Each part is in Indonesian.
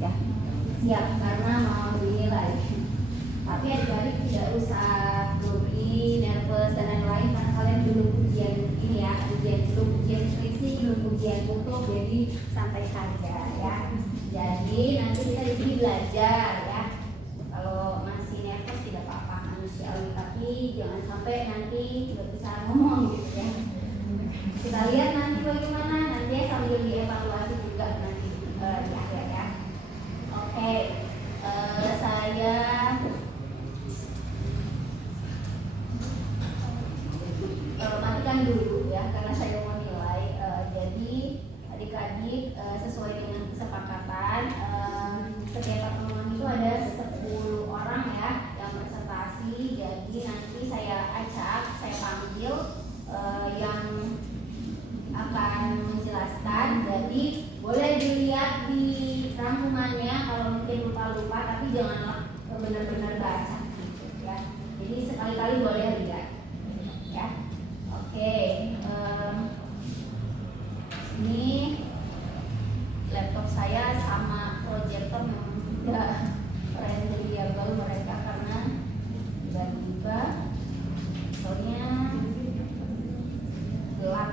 ya. Siap karena mau dinilai. Tapi adik-adik tidak usah grogi, nervous dan lain-lain karena kalian belum ujian ini ya, belum ujian skripsi, belum ujian tutup, jadi santai saja ya. Jadi nanti kita di sini belajar ya. Kalau masih nervous tidak apa-apa, manusiawi, tapi jangan sampai nanti tidak bisa ngomong gitu ya. Kita lihat nanti bagaimana, nanti sambil dievaluasi juga nanti di akhir ya. Oke, saya matikan dulu ya karena saya mau nilai. Jadi adik-adik sesuai dengan kesepakatan setiap pertemuan itu ada 10 orang ya yang presentasi. Jadi nanti saya acak, saya panggil yang akan menjelaskan. Jadi boleh dilihat di rangkumannya kalau mungkin lupa-lupa, tapi janganlah benar-benar baca gitu ya. Jadi sekali-kali boleh lihat ya. Oke, ini laptop saya sama proyektor yang tidak reliable mereka karena tiba-tiba soalnya gelap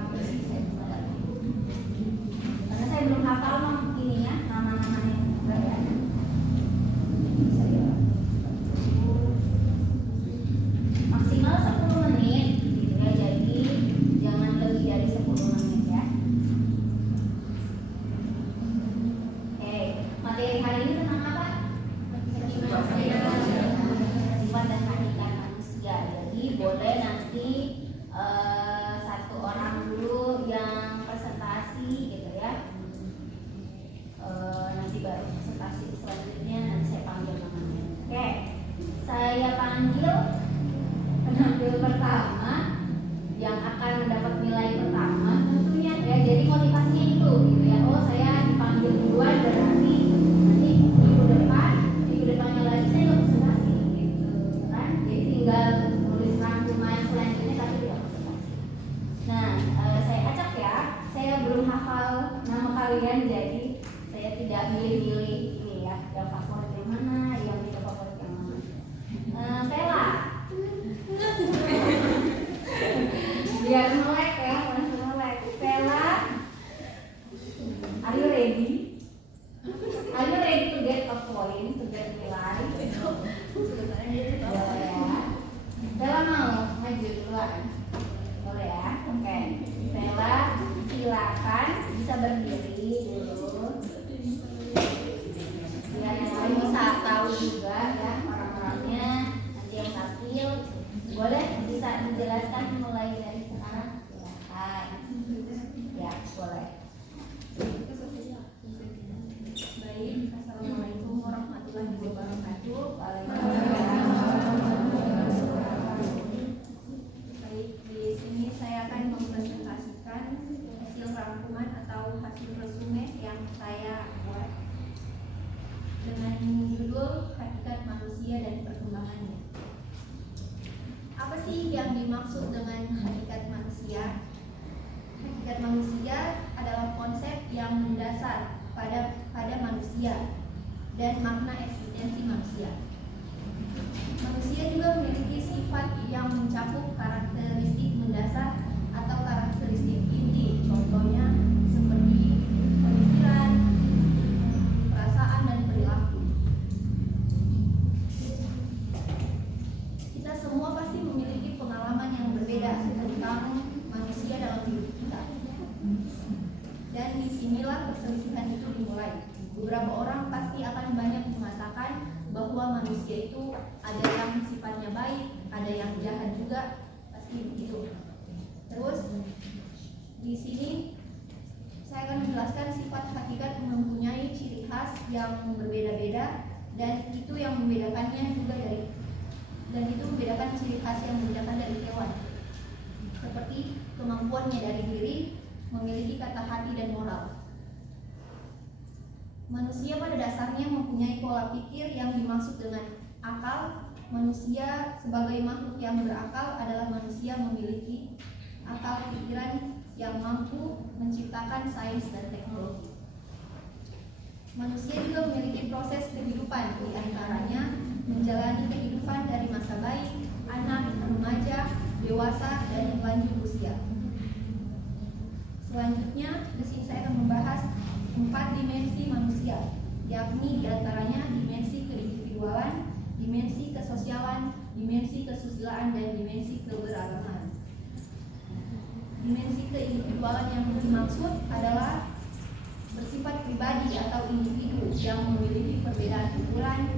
karena saya belum hafal ininya nama-namanya juga ya. Maksimal 10 menit gitu ya, jadi jangan lebih dari 10 menit ya. Oke, materi hari ini tentang apa? Sifat dan hakikat manusia. Jadi boleh nanti satu orang dulu yang presentasi gitu ya. Nanti baru presentasi selanjutnya nanti saya panggil namanya. Oke, saya panggil penampil pertama yang akan mendapat nilai pertama tentunya ya. Jadi motivasinya itu gitu ya. Oh, saya dipanggil duluan berarti nanti minggu depannya lagi saya nggak presentasi gitu kan. Jadi tinggal tulis rangkuman selanjutnya tapi tidak presentasi. Nah, saya acak ya. Saya belum hafal nama kalian, jadi saya tidak milih-milih ini ya. Yang favorit yang mana, yang tidak favorit yang mana. Vela. Biar melek ya, langsung melek. Vela, are you ready? Are you ready to get a point, to get nilai? Boleh ya. Vela mau maju duluan? Boleh ya? Oke. Vela, silakan bisa berdiri dulu. Biar yang lain bisa tahu juga ya orang-orangnya. Nanti yang tampil boleh bisa menjelaskan mulai dari sekarang. Silakan. Ya, boleh. Baik, assalamualaikum warahmatullahi wabarakatuh. Baik, di sini saya akan mempresentasikan hasil rangkuman atau hasil resume yang saya buat dengan judul Hakikat Manusia dan Perkembangannya. Apa sih yang dimaksud dengan hakikat manusia? Hakikat manusia adalah konsep yang mendasar pada manusia dan makna eksistensi manusia. Manusia juga memiliki sifat yang mencakup karakteristik mendasar atau karakteristik inti, contohnya seperti pemikiran, perasaan, dan perilaku. Kita semua pasti memiliki pengalaman yang berbeda tentang manusia dalam hidup kita. Dan disinilah perselisihan itu dimulai. Beberapa orang pasti akan banyak mengatakan bahwa manusia itu ada yang sifatnya baik, ada yang jahat juga, pasti begitu. Terus di sini saya akan menjelaskan sifat hakikat mempunyai ciri khas yang berbeda-beda, dan itu yang membedakannya juga membedakan ciri khas yang membedakan dari hewan, seperti kemampuannya dari diri, memiliki kata hati dan moral. Manusia pada dasarnya mempunyai pola pikir yang dimaksud dengan akal. Manusia sebagai makhluk yang berakal adalah manusia memiliki akal pikiran yang mampu menciptakan sains dan teknologi. Manusia juga memiliki proses kehidupan, di antaranya menjalani kehidupan dari masa bayi, anak, remaja, dewasa, dan yang lanjut usia. Selanjutnya, di sini saya akan membahas 4 dimensi manusia, yakni diantaranya dimensi keindividualan, dimensi kesosialan, dimensi kesusilaan, dan dimensi keberagaman. Dimensi keindividualan yang dimaksud adalah bersifat pribadi atau individu yang memiliki perbedaan ukuran,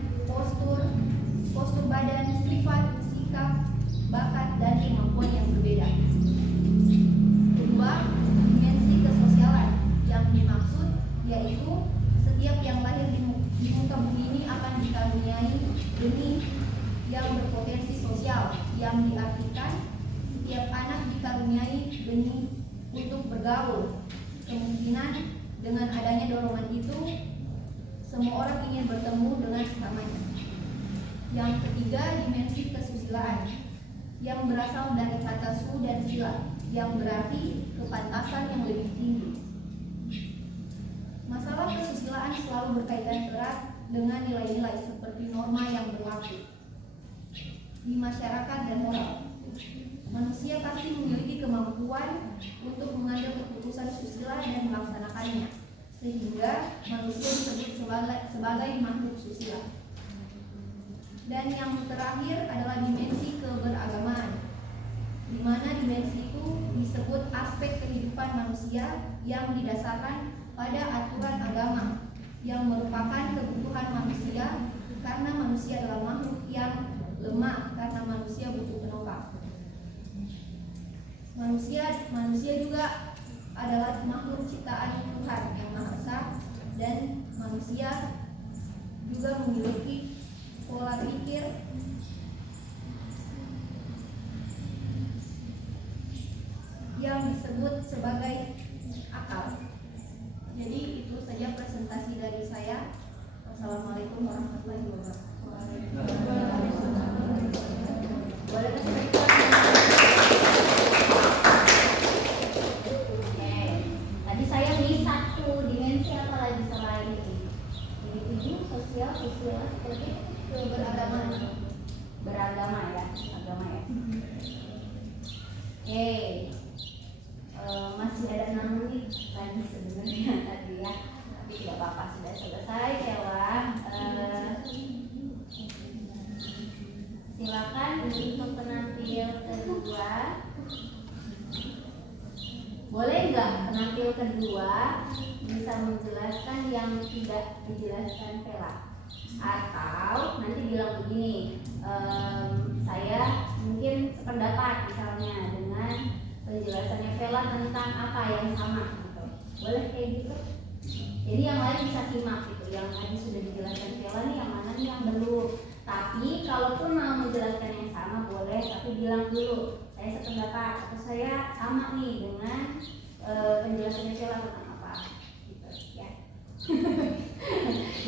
postur badan, sifat, sikap, bakat, dan kemampuan yang berbeda. Kedua, dimensi kesosialan yang dimaksud yaitu setiap yang lahir di muka bumi ini akan dikaruniai benih yang berpotensi sosial, yang diartikan setiap anak dikaruniai benih untuk bergaul. Kemungkinan dengan adanya dorongan itu, semua orang ingin bertemu dengan sesamanya. Yang ketiga, dimensi kesusilaan yang berasal dari kata su dan sila, yang berarti kepantasan yang lebih tinggi. Masalah kesusilaan selalu berkaitan erat dengan nilai-nilai seperti norma yang berlaku di masyarakat dan moral. Manusia pasti memiliki kemampuan untuk mengambil keputusan susila dan melaksanakannya, sehingga manusia disebut sebagai makhluk susila. Dan yang terakhir adalah dimensi keberagaman, di mana dimensi itu disebut aspek kehidupan manusia yang didasarkan pada aturan agama, yang merupakan kebutuhan manusia karena manusia adalah makhluk yang lemah karena manusia butuh penopang. Manusia juga adalah makhluk ciptaan Tuhan yang Maha Esa, dan manusia juga memiliki pola pikir yang disebut sebagai akal. Jadi itu saja presentasi dari saya. Wassalamualaikum warahmatullahi wabarakatuh. Tadi saya nih satu dimensi apa lagi selain ini? Individu, sosial, seperti Keberagaman. beragama ya, agama ya. Masih ada 6 menit lagi sebenarnya tadi ya, tapi tidak apa-apa, sudah selesai Sheila. Silakan untuk penampil kedua. Boleh nggak penampil kedua bisa menjelaskan yang tidak dijelaskan Sheila? Atau nanti bilang begini, saya mungkin sependapat misalnya dengan penjelasannya Vela tentang apa yang sama gitu. Boleh kayak gitu? Jadi yang lain bisa simak gitu. Yang tadi sudah dijelaskan Vela nih, yang mana nih yang belum. Tapi kalaupun mau menjelaskan yang sama boleh, tapi bilang dulu saya sependapat atau saya sama nih dengan penjelasannya Vela tentang apa gitu ya.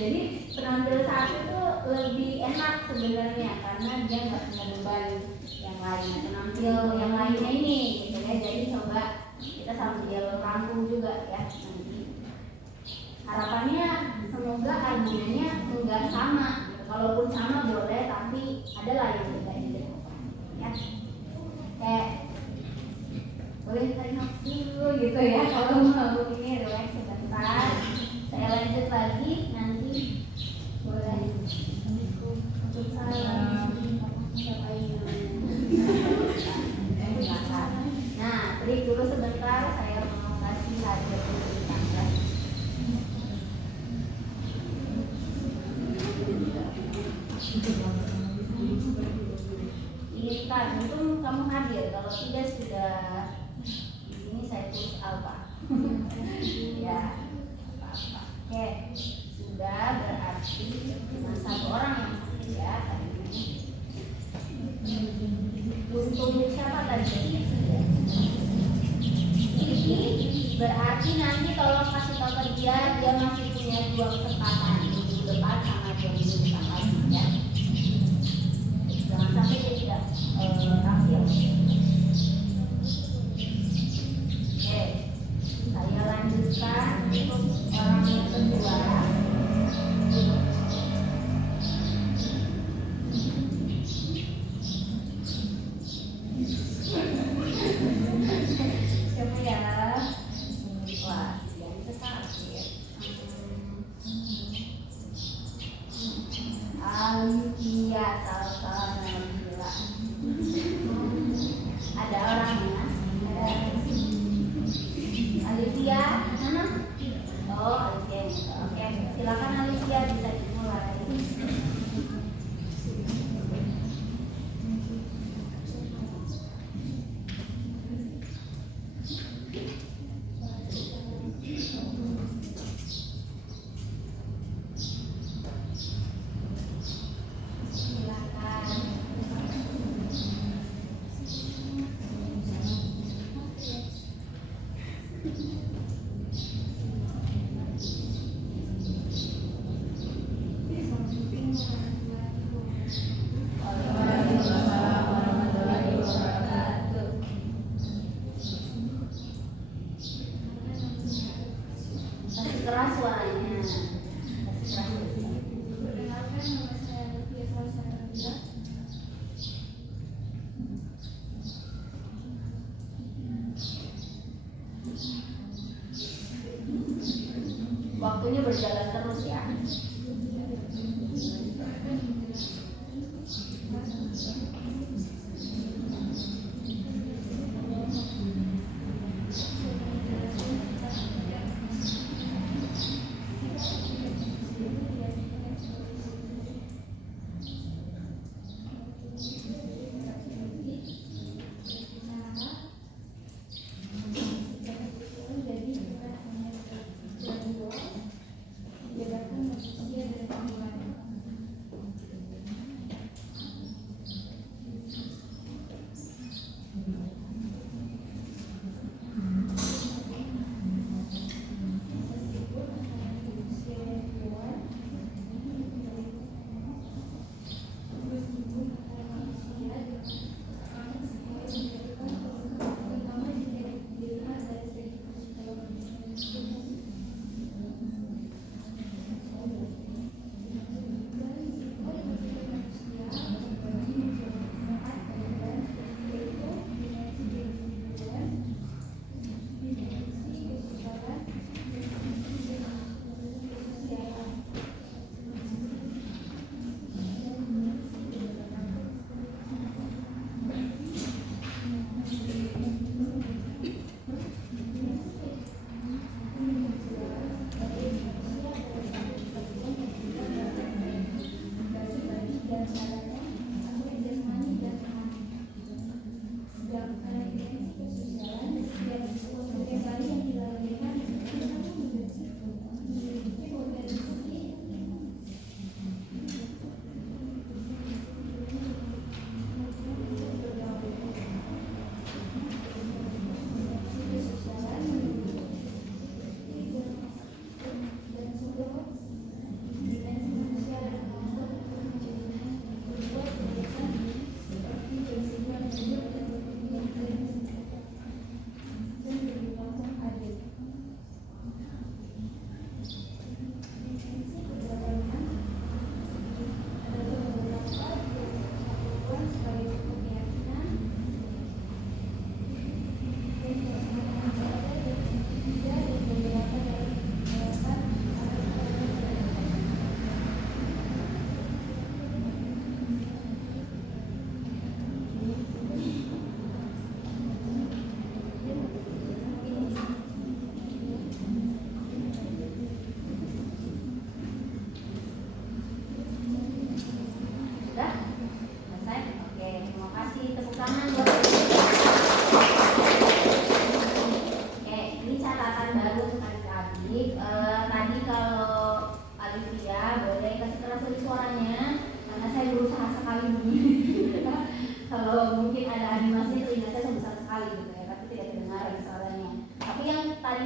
Jadi penampil satu tuh lebih enak sebenarnya karena dia nggak punya beban yang lain. Penampil yang lainnya ini gitu ya. Jadi coba kita sambil rangkum juga ya nanti. Harapannya semoga argumennya enggak sama. Kalaupun sama boleh, tapi adalah yang beda-beda ya. Kayak boleh tarik nafas dulu gitu ya. Kalau mau ini relax sebentar. Saya lanjut lagi nanti. Boleh. Untuk saya nah, break dulu sebentar. Saya mau kasih hadiah dulu tangga. Inginkan, untung kamu hadir. Kalau tidak sudah di sini saya tulis apa? Ya. Oke, sudah berarti cuma satu orang yang sakit ya tadi ini. Untuk siapa tadi? Ini berarti nanti tolong kasih tahu ke dia masih punya 2 kesempatan, minggu depan sama 2 minggu depan lagi ya. Jangan sampai dia tidak tampil. Oke, saya lanjutkan untuk orang yang kedua. Silakan Alicia, bisa dimulai. Kasih keras suaranya. Kasih keras. Perkenalkan, nama saya Lutfi Salsabila. Waktunya berjalan terus ya.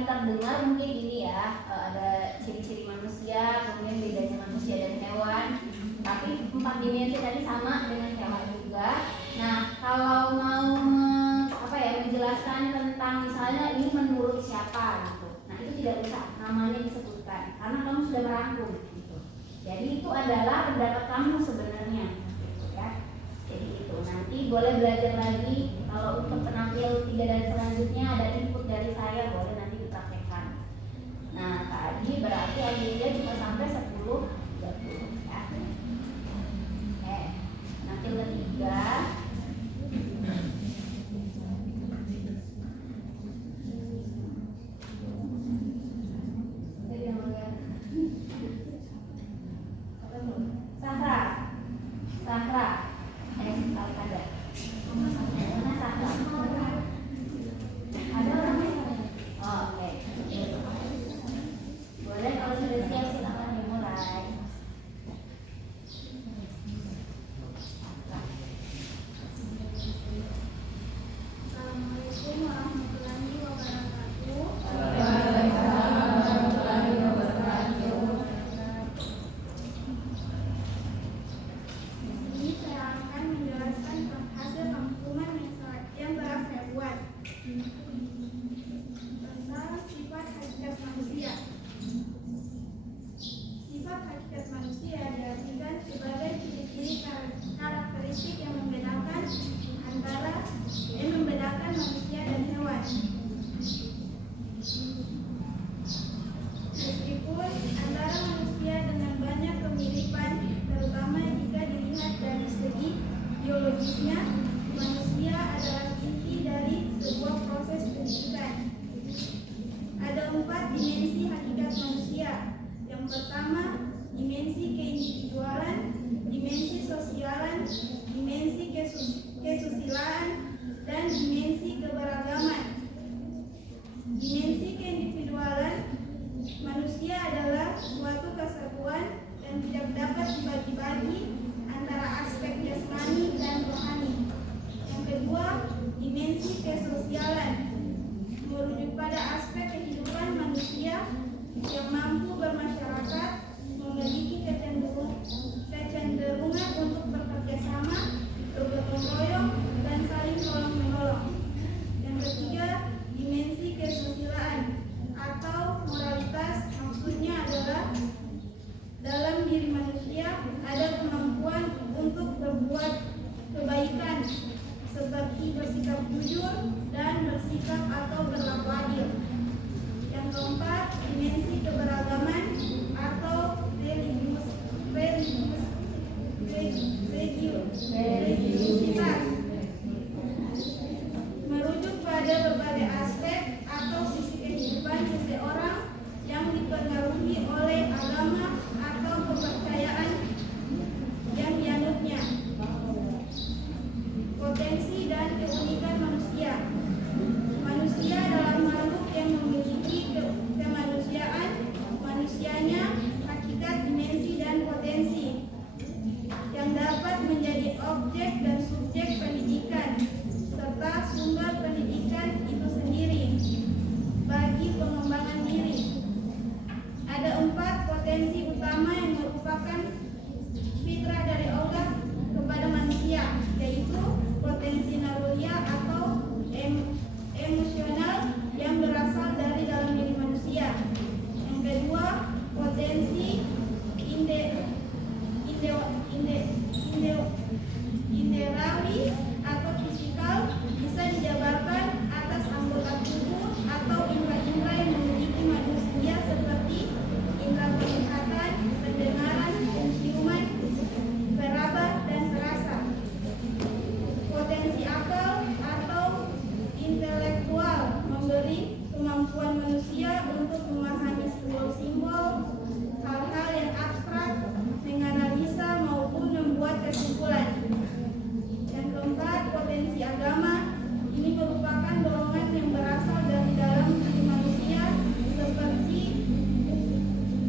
terdengar mungkin ini ya, ada ciri-ciri manusia, kemudian bedanya manusia dan hewan. Tapi 4 dimensi tadi sama dengan hewan juga. Nah, kalau mau menjelaskan tentang misalnya ini menurut siapa gitu, nah itu tidak usah namanya disebutkan karena kamu sudah merangkum gitu. Jadi itu adalah pendapat kamu sebenarnya gitu ya. Jadi itu nanti boleh belajar lagi. Kalau untuk penampil 3 dan selanjutnya ada input dari saya, boleh nanti dipraktekkan. Nah tadi berarti akhirnya cuma sampai 10:30 ya. Oke, penampil ketiga. hakikat manusia diartikan sebagai ciri-ciri karakteristik yang membedakan manusia dan hewan. Meskipun antara manusia dengan banyak kemiripan, terutama jika dilihat dari segi biologisnya, manusia adalah inti dari sebuah proses pendidikan. Ada 4 dimensi hakikat manusia. Yang pertama, dimensi keindividualan, dimensi sosialan, dimensi kesusilaan, dan dimensi keberagaman. Dimensi keindividualan, manusia adalah suatu kesatuan dan tidak dapat dibagi-bagi antara aspek jasmani dan rohani. Yang kedua, dimensi kesosialan, merujuk pada aspek kehidupan manusia yang mampu bermasyarakat, memiliki kecenderungan untuk bekerja sama, bergotong royong, dan saling tolong-menolong. Yang ketiga, dimensi kesusilaan atau moralitas, maksudnya adalah dalam diri manusia ada kemampuan untuk berbuat kebaikan seperti bersikap jujur dan bersikap atau berlaku adil. Yang keempat, dimensi keberagaman atau religiusitas, merujuk pada berbagai aspek atau sisi kehidupan seseorang yang dipengaruhi oleh agama atau kepercayaan yang dianutnya. Potensi dan keunikan manusia. Manusia adalah makhluk yang memiliki kemanusiaan, manusianya, hakikat, dimensi, dan potensi yang dapat menjadi objek dan subjek pendidikan serta sumber pendidikan itu sendiri bagi pengembangan diri. Ada 4 potensi utama yang merupakan fitrah dari Allah kepada manusia, yaitu potensi naluriah atau emosional yang berasal dari dalam diri manusia. Yang kedua, potensi inderawi atau fisikal, bisa dijabarkan atas anggota tubuh atau indera-indera yang memiliki manusia seperti indera penglihatan, pendengaran, penciuman, peraba, dan perasa. Potensi akal atau intelektual memberi kemampuan manusia untuk memahami simbol-simbol, hal-hal yang abstrak, menganalisa maupun membuat kesimpulan. Yang keempat, potensi agama. Ini merupakan dorongan yang berasal dari dalam diri manusia, seperti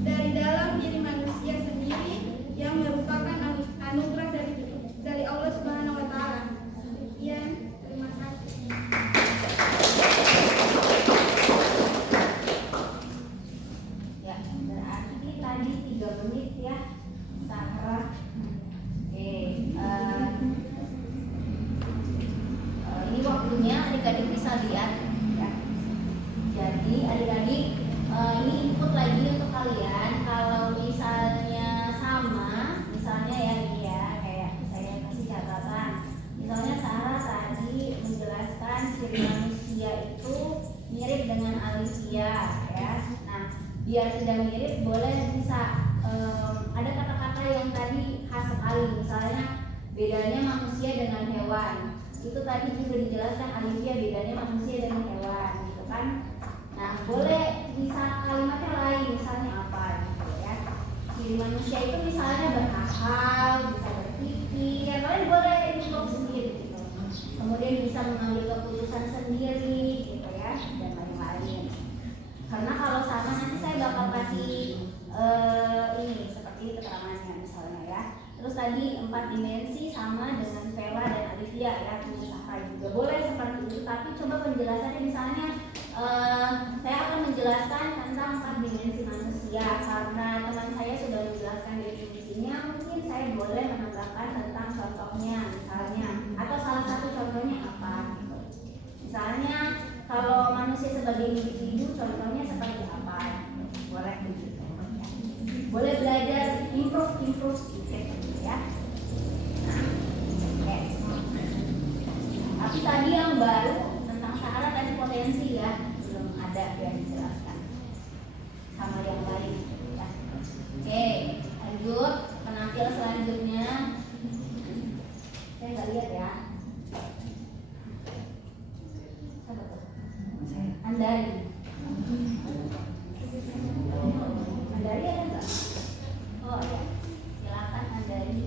dari dalam diri manusia sendiri yang merupakan anugerah dari Allah Subhanahu wa taala. Sekian, terima kasih. Ya, berarti tadi 3 menit ya, Sarah. Ini waktunya adik-adik bisa lihat ya. Jadi adik-adik ini input lagi untuk kalian. Kalau misalnya sama, misalnya ya ini ya, kayak saya kasih catatan. Misalnya Sarah tadi menjelaskan ciri manusia itu mirip dengan Alicia ya. Nah, biar tidak mirip boleh bisa ada kata-kata yang tadi khas sekali, misalnya bedanya manusia dengan hewan. Itu tadi juga dijelaskan Alicia, bedanya manusia dengan hewan gitu kan. Nah, boleh bisa kalimatnya lain, misalnya apa gitu ya. Ciri manusia itu misalnya berakal, bisa berpikir, kalian boleh improv sendiri gitu. Kemudian bisa mengambil keputusan sendiri gitu ya, dan lain-lain. Karena kalau sama nanti saya bakal kasih ini seperti keterangannya misalnya ya. Terus tadi 4 dimensi sama dengan Vera dan Alivia ya, Sahra juga boleh seperti itu. Tapi coba penjelasannya misalnya saya akan menjelaskan tentang 4 dimensi manusia karena teman saya sudah menjelaskan definisinya. Mungkin saya boleh menambahkan tentang contohnya misalnya, atau salah satu contohnya apa gitu. Misalnya kalau manusia sebagai individu contohnya seperti apa, boleh begitu. Boleh belajar improve sedikit ya. Nah, oke. Tapi tadi yang baru tentang syarat dan potensi ya, belum ada yang dijelaskan sama yang lain ya. Oke, lanjut penampil selanjutnya. Saya nggak lihat ya. Apa tuh? Andari. Andari ada nggak? Oh ya, silakan Andari.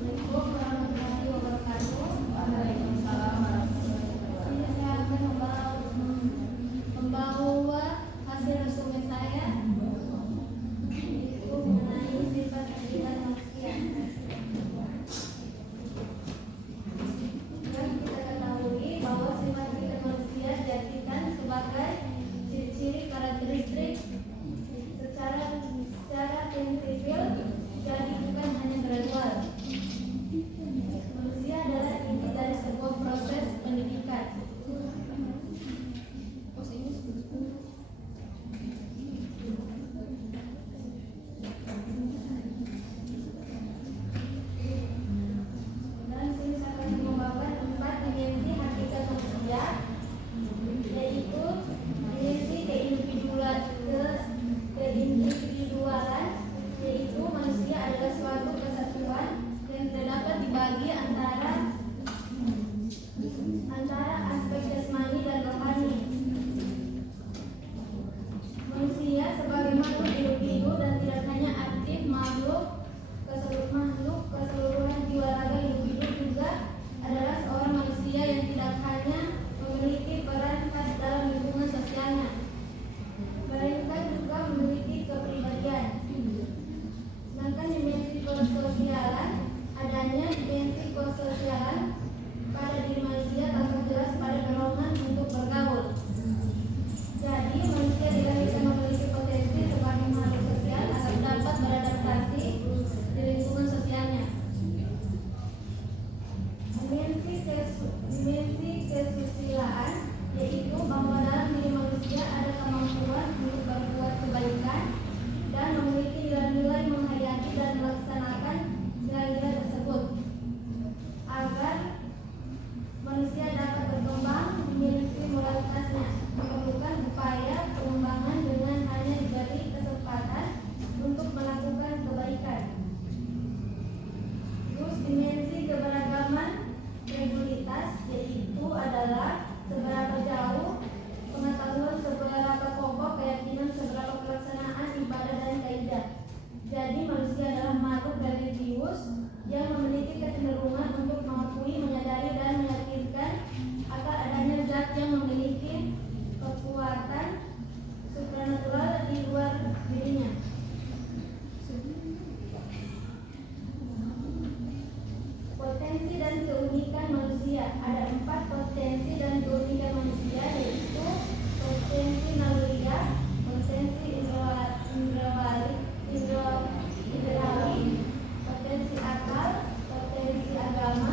Assalamualaikum warahmatullahi wabarakatuh. Waalaikumsalam warahmatullahi wabarakatuh. Ini saya akan membawa hasil resume saya itu mengenai sifat kehidupan manusia. Yang kita ketahui bahwa sifat kehidupan manusia diartikan sebagai ciri-ciri karakteristik secara prinsipil, jadi bukan hanya gradual. Manusia adalah inti dari sebuah proses pendidikan. Dan sini saya akan membawakan 4 dimensi hakikat manusia, yaitu dimensi keindividualan, yaitu manusia adalah suatu kesatuan yang tidak dapat dibagi antara aspek jasmani dan rohani. Manusia sebagai makhluk individu dan tidak hanya aktif makhluk keseluruhan jiwa raga individu juga adalah seorang manusia yang tidak hanya memiliki peran khas dalam lingkungan sosialnya, melainkan juga memiliki kepribadian. Sedangkan dimensi kososialan, adanya dimensi kososialan pada diri manusia tampak jelas pada dorongan untuk bergaul. Jadi manusia dilahirkan memiliki potensi sebagai makhluk sosial agar dapat beradaptasi di lingkungan sosialnya. Dimensi kesusilaan, yaitu bahwa dalam diri manusia ada kemampuan untuk berbuat kebaikan dan memiliki nilai-nilai menghayati dan melaksanakan nilai-nilai tersebut agar manusia dapat berkembang. Dimensi moralitasnya memerlukan upaya pengembangan dengan hanya diberi kesempatan untuk melakukan kebaikan. Terus dimensi keberagaman regulitas, yaitu adalah seberapa jauh pengetahuan, seberapa kokoh keyakinan, seberapa pelaksanaan ibadah dan kaidah. Jadi manusia adalah makhluk religius yang memiliki kecenderungan untuk mengakui, menyadari dan meyakinkan akan adanya zat yang memiliki kekuatan supranatural di luar dirinya. Potensi dan keunikan manusia. Ada 4 potensi dan keunikan manusia, yaitu potensi naluriya, potensi indrawi, potensi akal, potensi agama.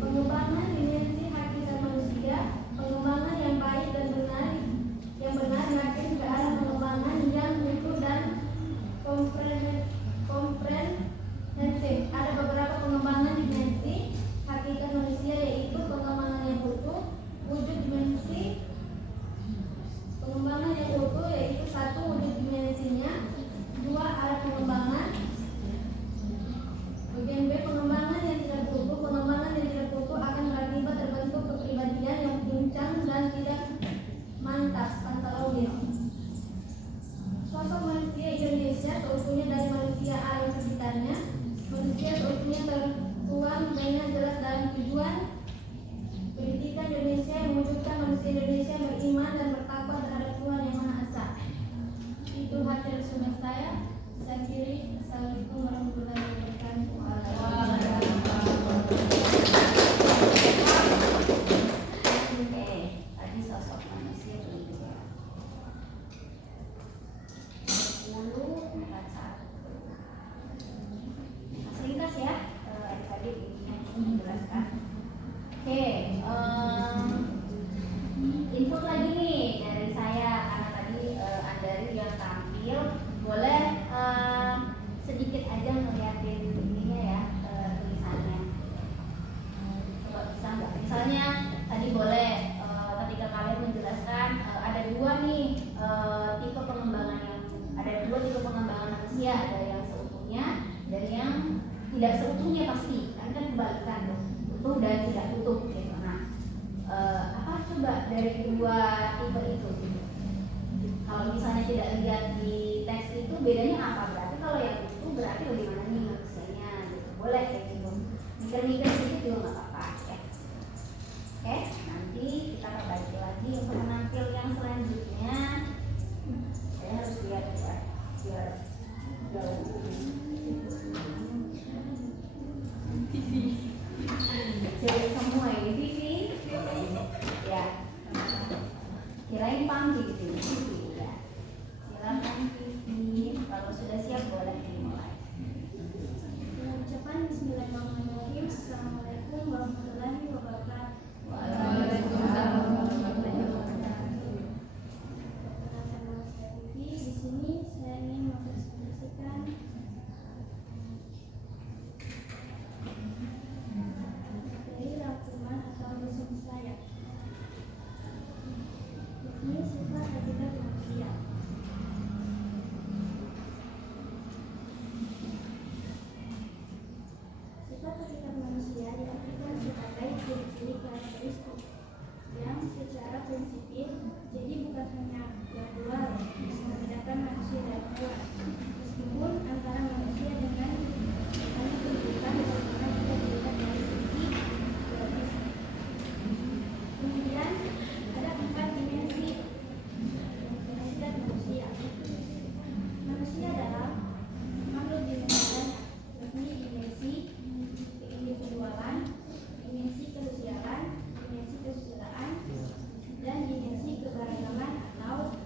Pengembangan dimensi hakikat manusia, pengembangan yang baik dan benar makin ke arah pengembangan yang utuh dan komprehensif. Ada beberapa pengembangan dimensi hakikat manusia, yaitu pengembangan yang utuh, wujud dimensi. Pengembangan yang utuh yaitu 1. Wujud dimensinya, 2. Alat pengembangan. Bagian B, pengembangan yang tidak utuh. Pengembangan yang tidak utuh akan berakibat terbentuk kepribadian yang pincang dan tidak mantap, patologis. Sosok manusia Indonesia seutuhnya dari manusia alam sekitarnya. Manusia seutuhnya tertuang dengan jelas dalam tujuan pendidikan Indonesia yang mewujudkan manusia Indonesia beriman dan bertakwa terhadap Tuhan Yang Maha Esa. Itu hasil resume Palembang gitu. Ya. Silakan Vivi, kalau sudah siap boleh dimulai. Dengan ucapan Bismillahirrahmanirrahim. Assalamualaikum warahmatullahi wabarakatuh. Waalaikumsalam warahmatullahi wabarakatuh. Perkenalkan nama saya Vivi. Di sini saya ingin mempresentasikan materi rangkuman atau resume saya. Ini sifat hakikat manusia. Sifat hakikat manusia diartikan sebagai ciri-ciri karakteristik yang secara prinsipil jadi bukan hanya gradual yang membedakan manusia dan hewan, meskipun antara manusia dengan kehidupan bagaimana kita dilihat dari segi biologis. Kemudian ada 4 dimensi hakikat manusia. Manusia adalah makhluk dimensi banyak, yakni dimensi keindividualan, dimensi kesosialan, dimensi kesusilaan, dan dimensi keberagaman atau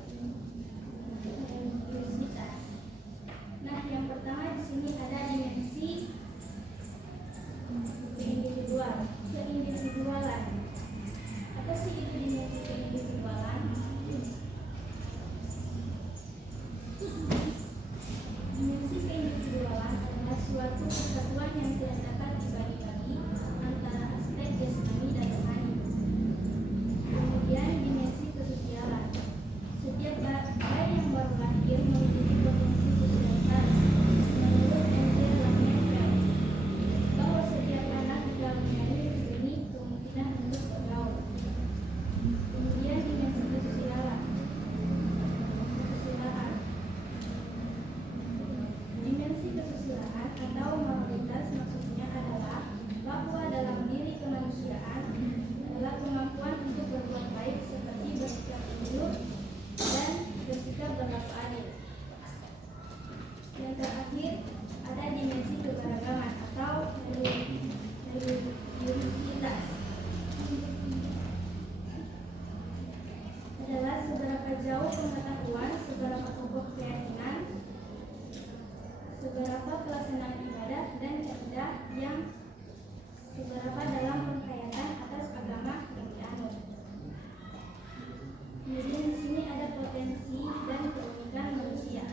diversitas. Nah, yang pertama di sini ada dimensi keindividualan. Apa sih itu dimensi keindividualan? Dimensi keindividualan adalah suatu kesatuan yang tidak dapat dibagi-bagi antara aspek jasmani dan rohani. Kemudian dimensi kesosialan. Setiap bayi yang baru lahir memiliki potensi sosialitas. Menurut Andrew Lamberter, bahwa setiap anak jika menjadi ini kemungkinan untuk bergaul. Kemudian dimensi kesusilaan. Dimensi kesusilaan atau moralitas maksudnya adalah bahwa dalam diri kemanusiaan adalah kemampuan untuk berbuat baik seperti bersikap jujur dan bersikap berlaku adil. Yang terakhir ada dimensi keberagaman atau diversitas. Adalah seberapa jauh pengetahuan, seberapa kokoh keyakinan, seberapa pelaksanaan ibadah dan ibadah yang seberapa dalam penghayatan atas agama yang dianut. Kemudian di sini ada potensi dan keunikan manusia.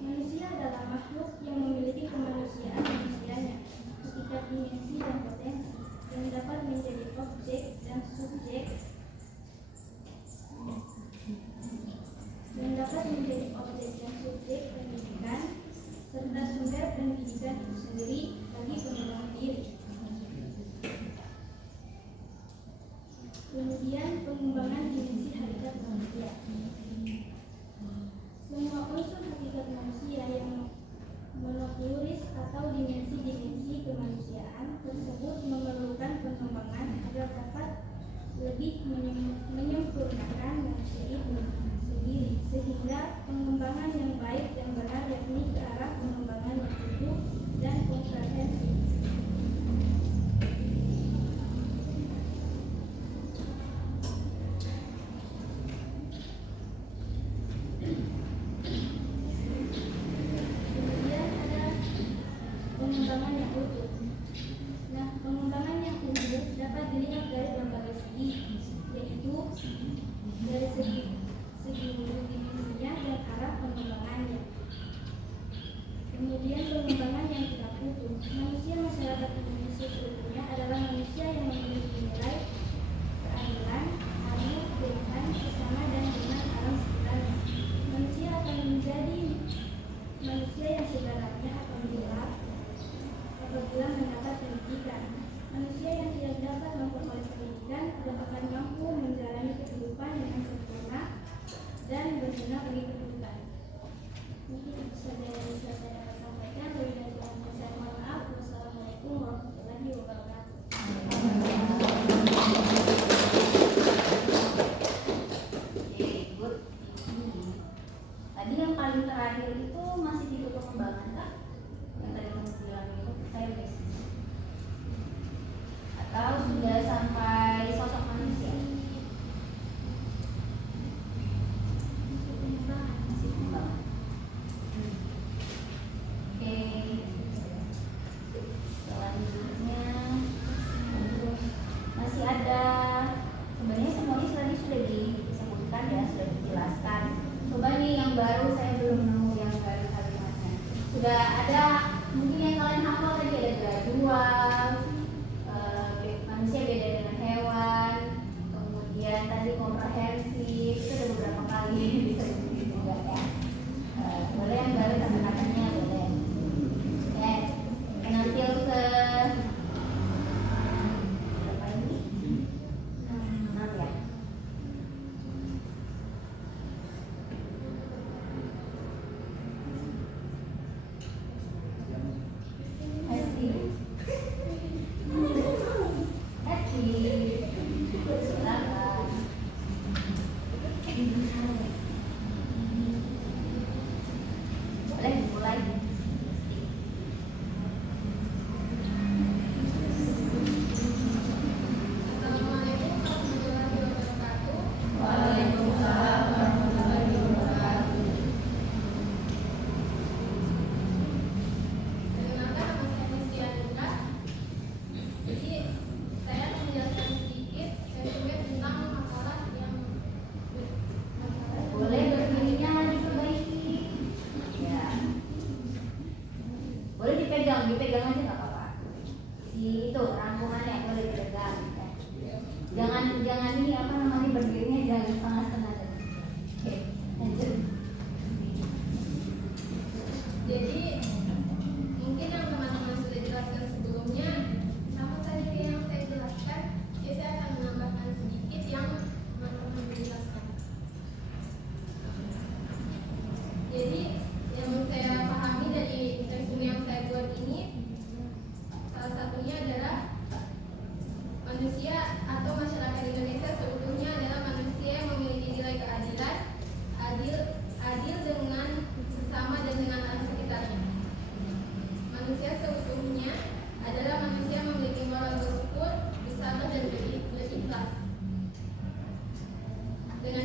Manusia adalah makhluk yang memiliki kemanusiaan manusianya, ketika dimensi dan potensi yang dapat menjadi objek dan subjek pendidikan serta sumber pendidikan itu sendiri bagi pengembangan diri. Kemudian pengembangan dimensi hakikat manusia. Semua unsur hakikat manusia yang monokluris atau dimensi-dimensi kemanusiaan tersebut memerlukan pengembangan agar dapat lebih menyempurnakan manusia itu sendiri, sehingga pengembangan yang baik dan benar yakni ke arah pengembangan yang utuh dan komprehensif. Kemudian ada pengembangan yang utuh. Nah, pengembangan yang utuh dapat dilihat dari berbagai segi, yaitu dari segi dimensinya dan arah pengembangannya. Kemudian pengembangan yang tidak utuh. Manusia masyarakat Indonesia seutuhnya adalah manusia yang memiliki nilai keadilan, adil, kebaikan, sesama dan dengan alam sekitarnya. Manusia akan menjadi manusia yang sebenarnya apabila mendapat pendidikan. Manusia yang tidak dapat memperoleh pendidikan tidak akan mampu menjalani kehidupan dengan sempurna dan berguna bagi kehidupan. Mungkin itu saja yang bisa saya sampaikan. Wassalamualaikum warahmatullahi wabarakatuh.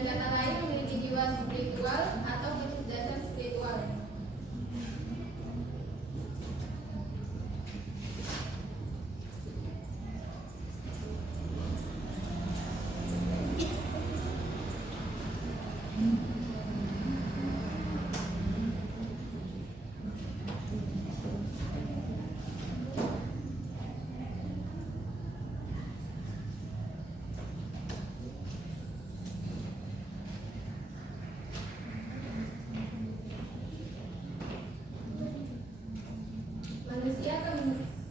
kata lain memiliki jiwa spiritual atau kecerdasan spiritual. Manusia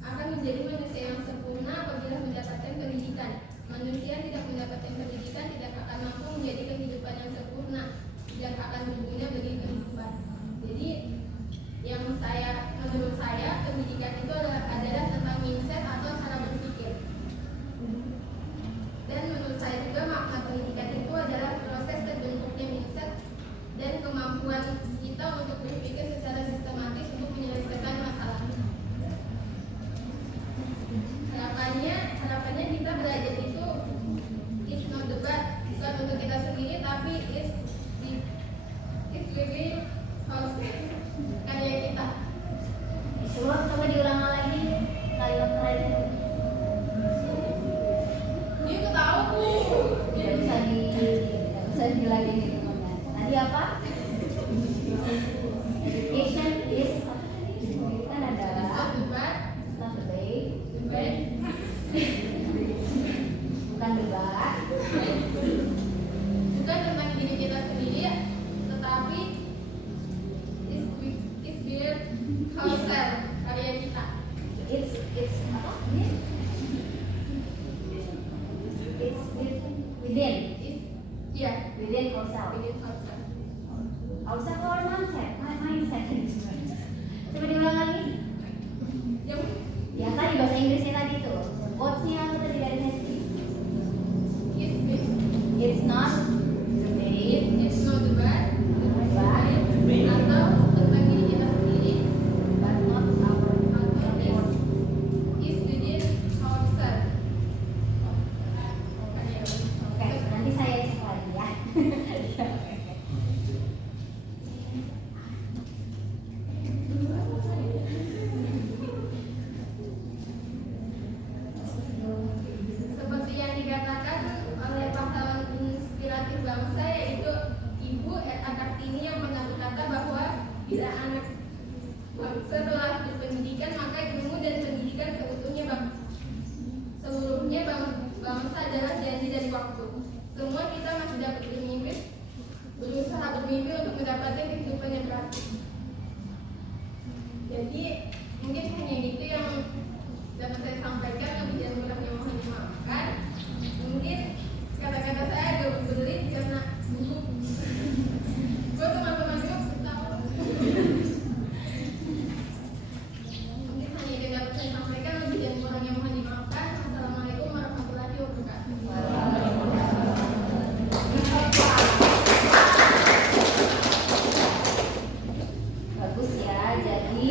akan menjadi manusia yang sempurna apabila mendapatkan pendidikan. Manusia tidak mendapatkan pendidikan tidak akan mampu menjadi kehidupan yang sempurna, tidak akan berguna bagi kehidupan. Jadi, menurut saya pendidikan itu adalah tentang mindset atau cara berpikir. Dan menurut saya juga makna pendidikan itu adalah proses terbentuknya mindset dan kemampuan kita untuk berpikir secara sistematis untuk menyelesaikan masalah. Harapannya kita belajar itu is not the bad, bukan untuk kita sendiri, tapi is really karya kita. Coba diulang lagi kalimat terakhir. Dia ketahu Tidak usah dilagi teman-teman. Tadi apa? Education is kan adalah not the bad, bukan debat, bukan tentang diri kita sendiri, tetapi is build ourselves, karya kita. it's apa? It's within ourselves. Ourselves or mindset. Coba diulang lagi. Ya tadi bahasa Inggrisnya tadi tuh. Quotes-nya apa tadi dari Hesti? It's not the bad, It's not the bad, but atau tentang diri kita sendiri, not our atau is within ourselves. Oke, nanti saya cek lagi ya. Seperti yang dikatakan oleh pahlawan inspiratif bangsa, yaitu Ibu Eta Kartini, yang mengambil kata bahwa bila anak bangsa telah berpendidikan, maka ilmu dan pendidikan seluruhnya bangsa adalah janji dari waktu. Semua kita masih dapat berusaha bermimpi untuk mendapatkan kehidupan yang berarti. Jadi mungkin hanya itu yang dapat saya sampaikan, lebih dan kurangnya mohon dimaafkan. Mungkin kata-kata saya agak berbelit karena buku buat teman-teman juga tahu. Mungkin hanya itu yang dapat saya sampaikan, lebih dan kurangnya mohon dimaafkan. Assalamualaikum warahmatullahi wabarakatuh. Bagus ya, jadi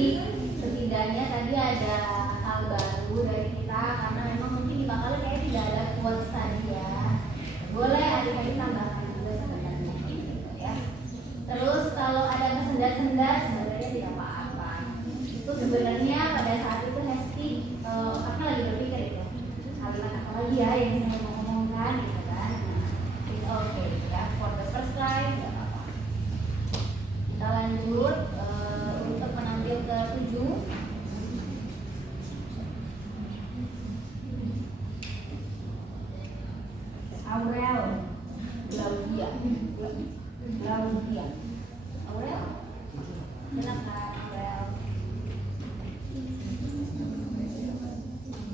setidaknya tadi ada hal baru dari kita karena memang mungkin di Bakalan kayak tidak ada quotes tadi ya. Boleh adik-adik tambahkan juga sebenarnya gitu ya. Terus kalau ada kesendat-sendat sebenarnya tidak apa-apa. Itu sebenarnya pada saat itu Hesti karena lagi berpikir itu kalimat apa lagi ya yang saya mau ngomongkan gitu kan. It's okay ya, for the first time tidak apa-apa. Kita lanjut untuk penampil ke-7. Aurel Glaudia. Aurel, silakan Aurel.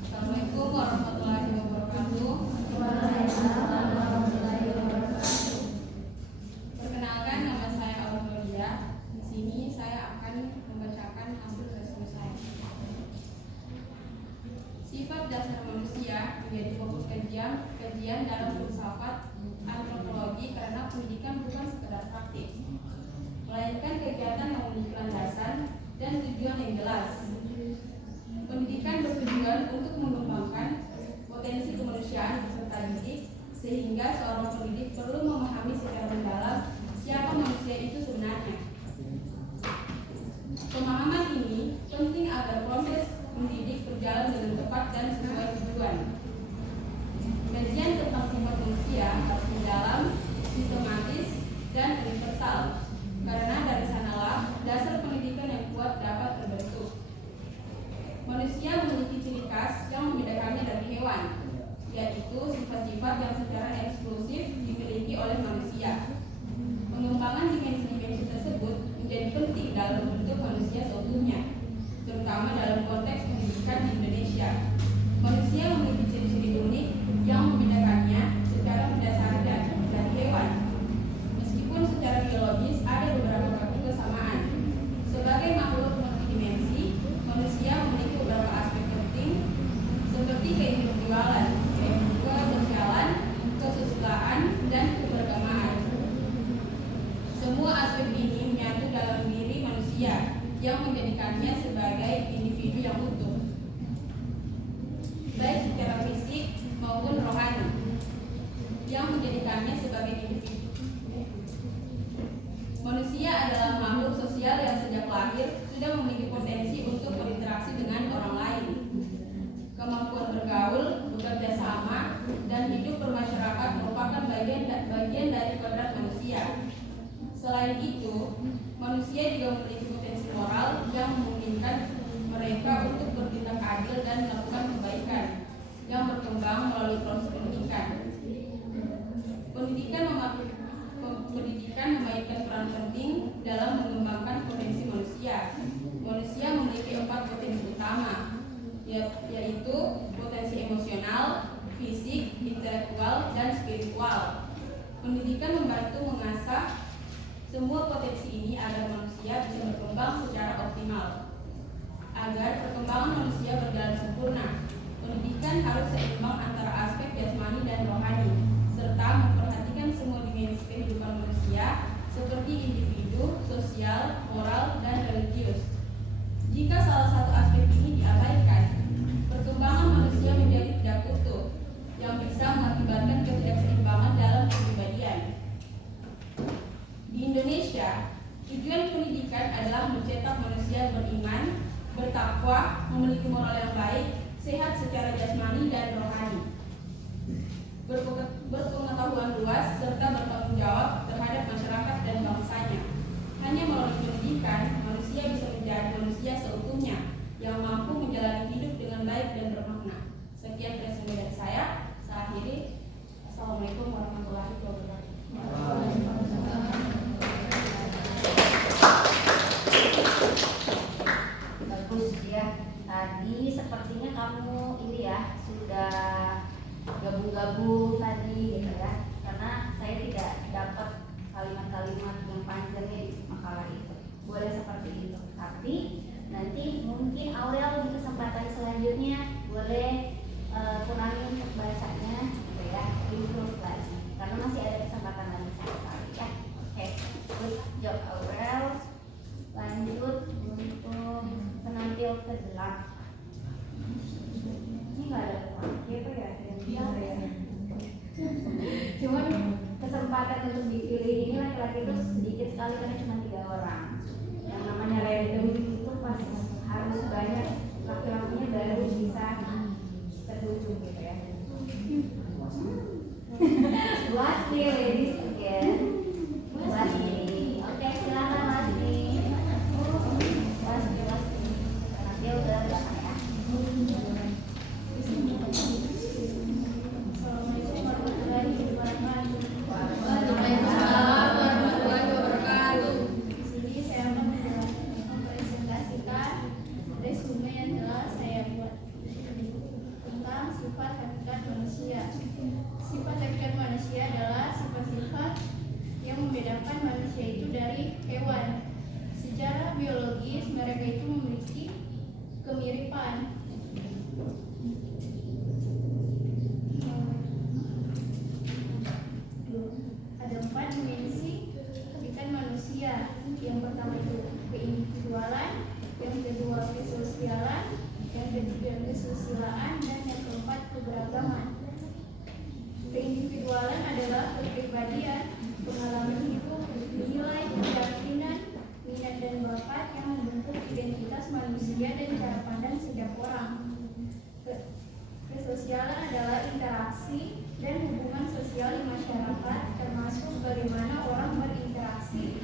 Assalamualaikum warahmatullahi wabarakatuh. Perkenalkan, nama saya Aurelia. Di sini saya akan membacakan hasil resume saya. Sifat dasar manusia menjadi fokus kajian dalam filsafat antropologi karena pendidikan bukan sekedar praktik, melainkan kegiatan yang memiliki landasan dan tujuan yang jelas. Pendidikan bertujuan untuk mengembangkan potensi kemanusiaan beserta didik, sehingga seorang pendidik perlu memahami secara universal, karena dari sanalah dasar pendidikan yang kuat dapat terbentuk. Manusia memiliki ciri khas yang membedakannya dari hewan, yaitu sifat-sifat yang secara eksklusif dimiliki oleh manusia. Pengembangan dimensi-dimensi tersebut menjadi penting dalam membentuk manusia seutuhnya, terutama dalam konteks pendidikan di Indonesia. Manusia memiliki ciri-ciri unik yang membedakannya secara mendasar dari hewan. Meskipun secara biologis ada beberapa kesamaan. Sebagai makhluk multidimensi, manusia memiliki beberapa aspek penting seperti keindividualan, kesosialan, kesusilaan, dan keberagamaan. Semua aspek ini menyatu dalam diri manusia yang menjadikannya sebagai individu yang utuh, baik secara fisik maupun rohani, yang menjadikannya sebagai individu. Manusia adalah makhluk sosial yang sejak lahir sudah memiliki potensi untuk berinteraksi dengan orang lain. Kemampuan bergaul, bekerja sama, dan hidup bermasyarakat merupakan bagian dari kodrat manusia. Selain itu, manusia juga memiliki potensi moral yang memungkinkan mereka untuk bertindak adil dan melakukan kebaikan yang berkembang melalui proses pendidikan. Pendidikan memainkan peran penting dalam mengembangkan potensi manusia. Manusia memiliki 4 potensi utama, yaitu potensi emosional, fisik, intelektual, dan spiritual. Pendidikan membantu mengasah semua potensi ini agar manusia bisa berkembang secara optimal. Agar perkembangan manusia berjalan sempurna, pendidikan harus seimbang antara aspek jasmani dan rohani, serta memperhatikan semua dimensi kehidupan manusia seperti individu, sosial, moral, dan religius. Jika salah satu aspek ini diabaikan, perkembangan manusia menjadi tidak utuh, yang bisa mengakibatkan ketidakseimbangan dalam kepribadian. Di Indonesia, tujuan pendidikan adalah mencetak manusia beriman, bertakwa, memiliki moral yang baik, sehat secara jasmani dan rohani, berpengetahuan luas, serta bertanggung jawab terhadap masyarakat dan bangsanya. Hanya melalui pendidikan, manusia bisa menjadi manusia seutuhnya yang mampu menjalani hidup dengan baik dan bermakna. Sekian resume dari saya. Saya akhiri. Assalamualaikum warahmatullahi wabarakatuh. Bagus ya. Tadi sepertinya kamu ini ya sudah gabung-gabung tadi gitu ya. Karena saya tidak dapat kalimat-kalimat yang panjangnya di makalah itu. Boleh seperti itu. Tapi nanti mungkin Aurel di kesempatan selanjutnya boleh kurangi untuk bahasanya gitu ya, improve lagi. Karena masih ada kesempatan lagi satu kali ya. Oke, good job Aurel. Lanjut untuk penampil ke-8. Ini nggak ada apa ya? Ya. Cuman kesempatan untuk dipilih ini laki-laki itu sedikit sekali karena cuma 3 orang. Yang namanya random itu pas harus banyak laki-lakinya baru bisa tertuju gitu ya. Lasmi ladies again. Lasmi. Oke, silakan Lasmi. Lasmi. Nanti udah belakang ya. Waalaikumsalam warahmatullahi wabarakatuh. Di sini saya akan mempresentasikan resume yang telah saya buat tentang sifat hakikat manusia. Sifat hakikat manusia adalah sifat-sifat yang membedakan manusia itu dari hewan. Secara biologis mereka itu memiliki kemiripan. Ada 4 dimensi hakikat manusia. Yang pertama itu keindividualan, yang kedua kesosialan, yang ketiga kesusilaan, dan yang keempat keberagaman. Keindividualan adalah kepribadian, pengalaman hidup, nilai, keyakinan, minat dan bakat yang membentuk identitas manusia dan cara pandang setiap orang. Kesosialan adalah interaksi dan hubungan sosial di masyarakat, termasuk bagaimana orang berinteraksi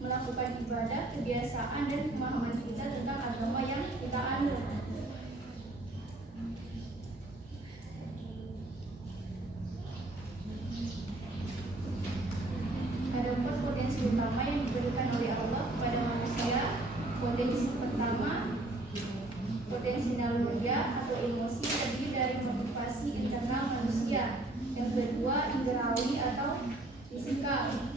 melakukan ibadah, kebiasaan, dan pemahaman kita tentang agama yang kita anut. Ada 4 potensi utama yang diberikan oleh Allah kepada manusia. Potensi pertama, potensi naluriya atau emosi, terdiri dari motivasi internal manusia. Yang kedua, inderawi atau fisikal.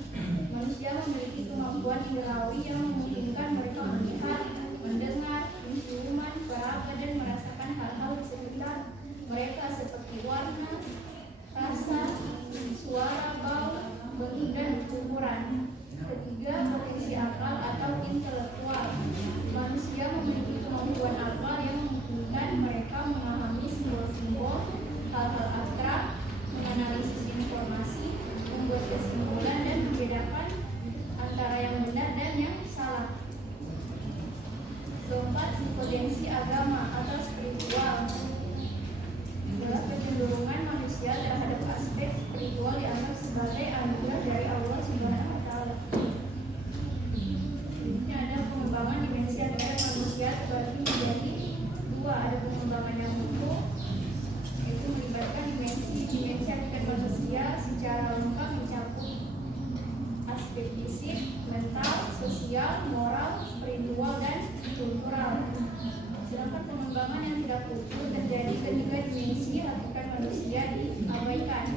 Manusia memiliki kemampuan inderawi yang memungkinkan mereka melihat, mendengar, menciuman, meraba, dan merasakan hal-hal di sekitar mereka seperti warna, rasa, suara, bau, bentuk, dan ukuran. Ketiga, potensi akal atau intelektual. Manusia memiliki kemampuan akal yang memungkinkan mereka memahami simbol-simbol, hal-hal abstrak, menganalisis informasi, membuat kesimpulan, dan membedakan antara yang benar dan yang salah. Keempat, potensi agama atau spiritual. Adalah kecenderungan manusia terhadap aspek spiritual dianggap sebagai anugerah dari Allah Subhanahu wa Ta'ala. Ini ada pengembangan dimensi hakikat manusia terbagi menjadi 2. Ada pengembangan yang utuh, yaitu melibatkan dimensi hakikat manusia secara lengkap, mencakup aspek fisik, mental, sosial, moral, spiritual, dan kultural. Sedangkan pengembangan yang tidak utuh terjadi ketika dimensi hakikat manusia diabaikan.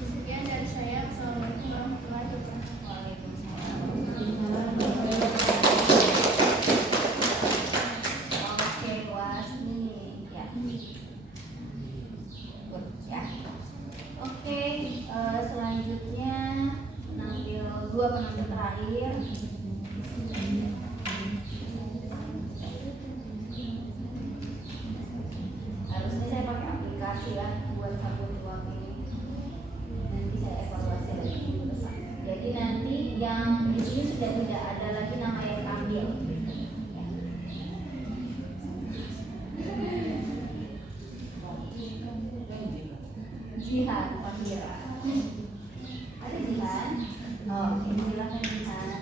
Sekian dari saya. Assalamualaikum warahmatullahi wabarakatuh. Oke, kelas nih ya. Good, ya. Oke, selanjutnya menampil 2 penampil terakhir. Harusnya saya pakai aplikasi lah buat jawab ini. Nanti saya evaluasi lagi. Jadi nanti yang di sini sudah tidak ada lagi nama yang ambil. Jihan, Fahira. Ada Jihan? Oke, silakan Jihan.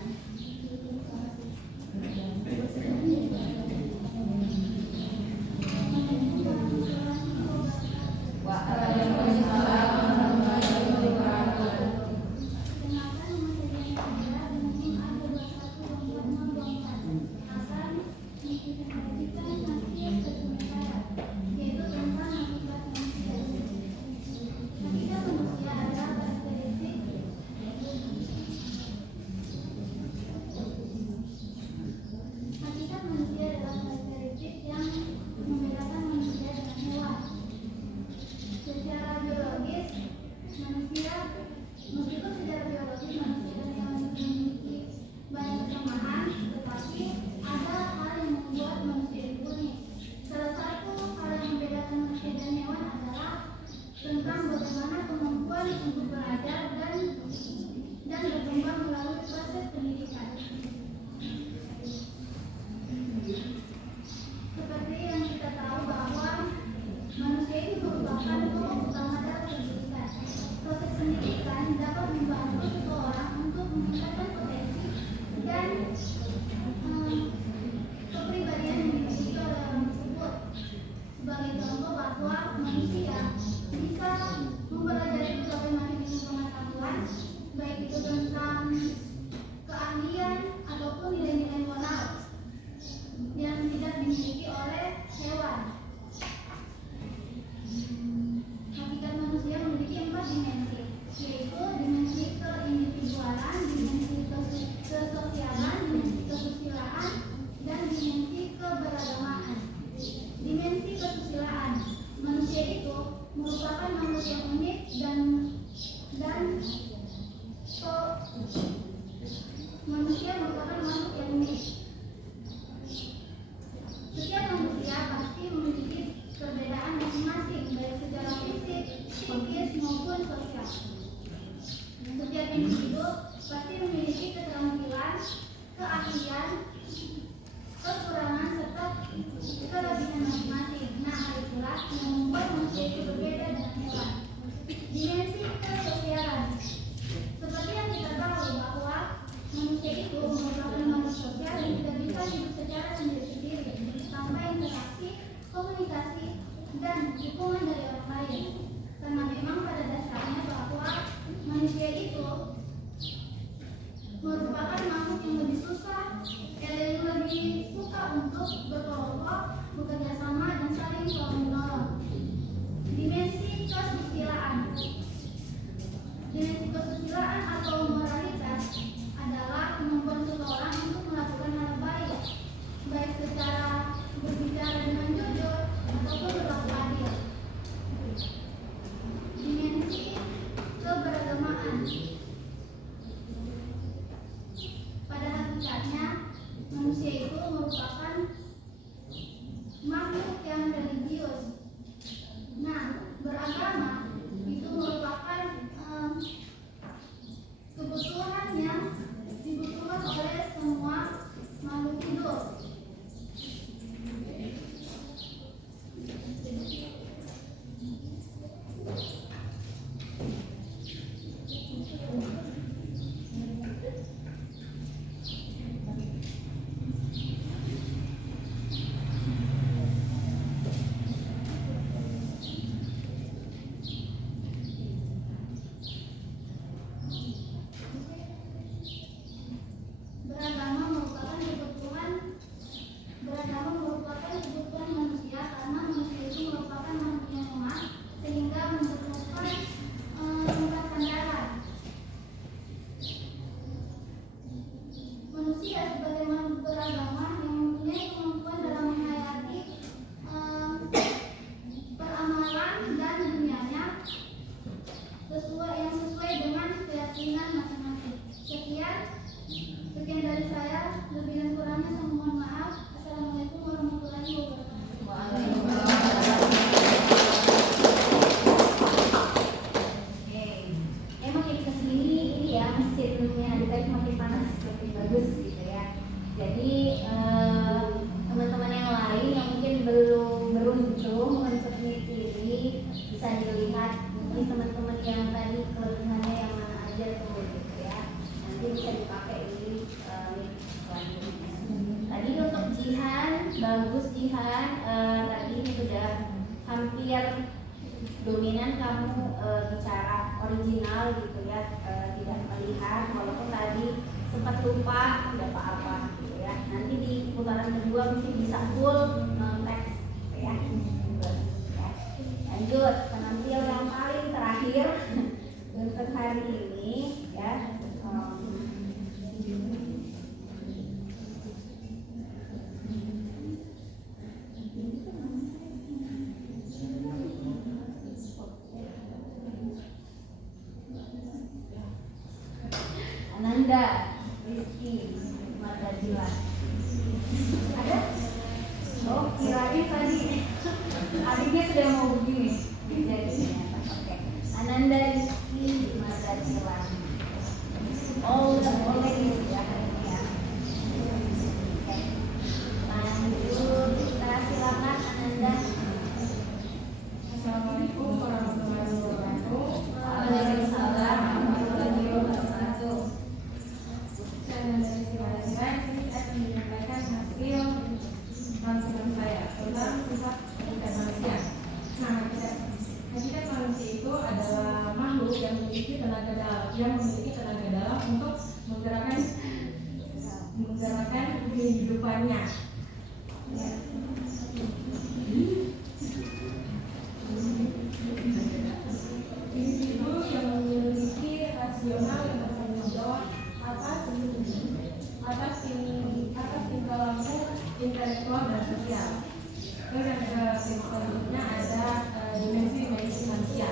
Dimensi kesosialan. Seperti yang kita tahu bahwa manusia itu merupakan makhluk yang lebih susah, yang lebih suka untuk berkelompok, bekerja sama, dan saling tolong-menolong. Dimensi kesusilaan. Dimensi kesusilaan atau moralitas adalah kemampuan seseorang untuk melakukan hal baik, baik secara berbicara dengan jujur ataupun berlaku adil. Dimensi keberagamaan. Pada hakikatnya, manusia itu merupakan makhluk yang religius. Nah, beragama itu merupakan kebutuhan yang dibutuhkan oleh semua makhluk hidup. Beragama merupakan kebutuhan manusia karena manusia itu merupakan makhluk yang lemah sehingga membutuhkan tempat sandaran. Manusia sebagai makhluk beragama yang mempunyai kemampuan dalam menghayati peramalan dan dunianya sesuai dengan keyakinan masing-masing. Sekian dari saya, lebih dan kurangnya saya mohon maaf. Assalamualaikum warahmatullahi wabarakatuh. Makin kesini ini ya mesinnya tadi makin panas, makin bagus gitu ya. Jadi teman-teman yang lain yang mungkin belum beruntung untuk ini bisa dilihat mungkin teman-teman yang tadi kelebihannya yang mana aja tuh gitu ya. Nanti bisa dipakai di selanjutnya. Tadi untuk Jihan, bagus Jihan, tadi sudah hampir dominan kamu bicara original gitu ya, tidak melihat walaupun tadi sempat lupa tidak apa-apa gitu ya. Nanti di putaran kedua mungkin bisa full teks gitu ya. Lanjut, penampil yang paling terakhir untuk hari ini ya. Ananda, Rizky, Mardadila. Ada? Oh, kirain tadi adiknya sudah mau begini. Jadi oke. Ananda, Rizky, Mardadila. Oh, udah boleh ya. Oke. Lanjut, kita silakan Ananda. Assalamualaikum warahmatullahi wabarakatuh. Waalaikumsalam warahmatullahi wabarakatuh. Saya dari Silakan, saya akan menyampaikan hasil rangkuman saya tentang sifat hakikat manusia. Nah, hakikat manusia itu adalah makhluk yang memiliki tenaga dalam untuk menggerakkan kehidupannya. Ya. Individu yang memiliki rasional yang bertanggung jawab atas tingkah laku intelektual dan sosial. Terus yang selanjutnya ada dimensi manusia.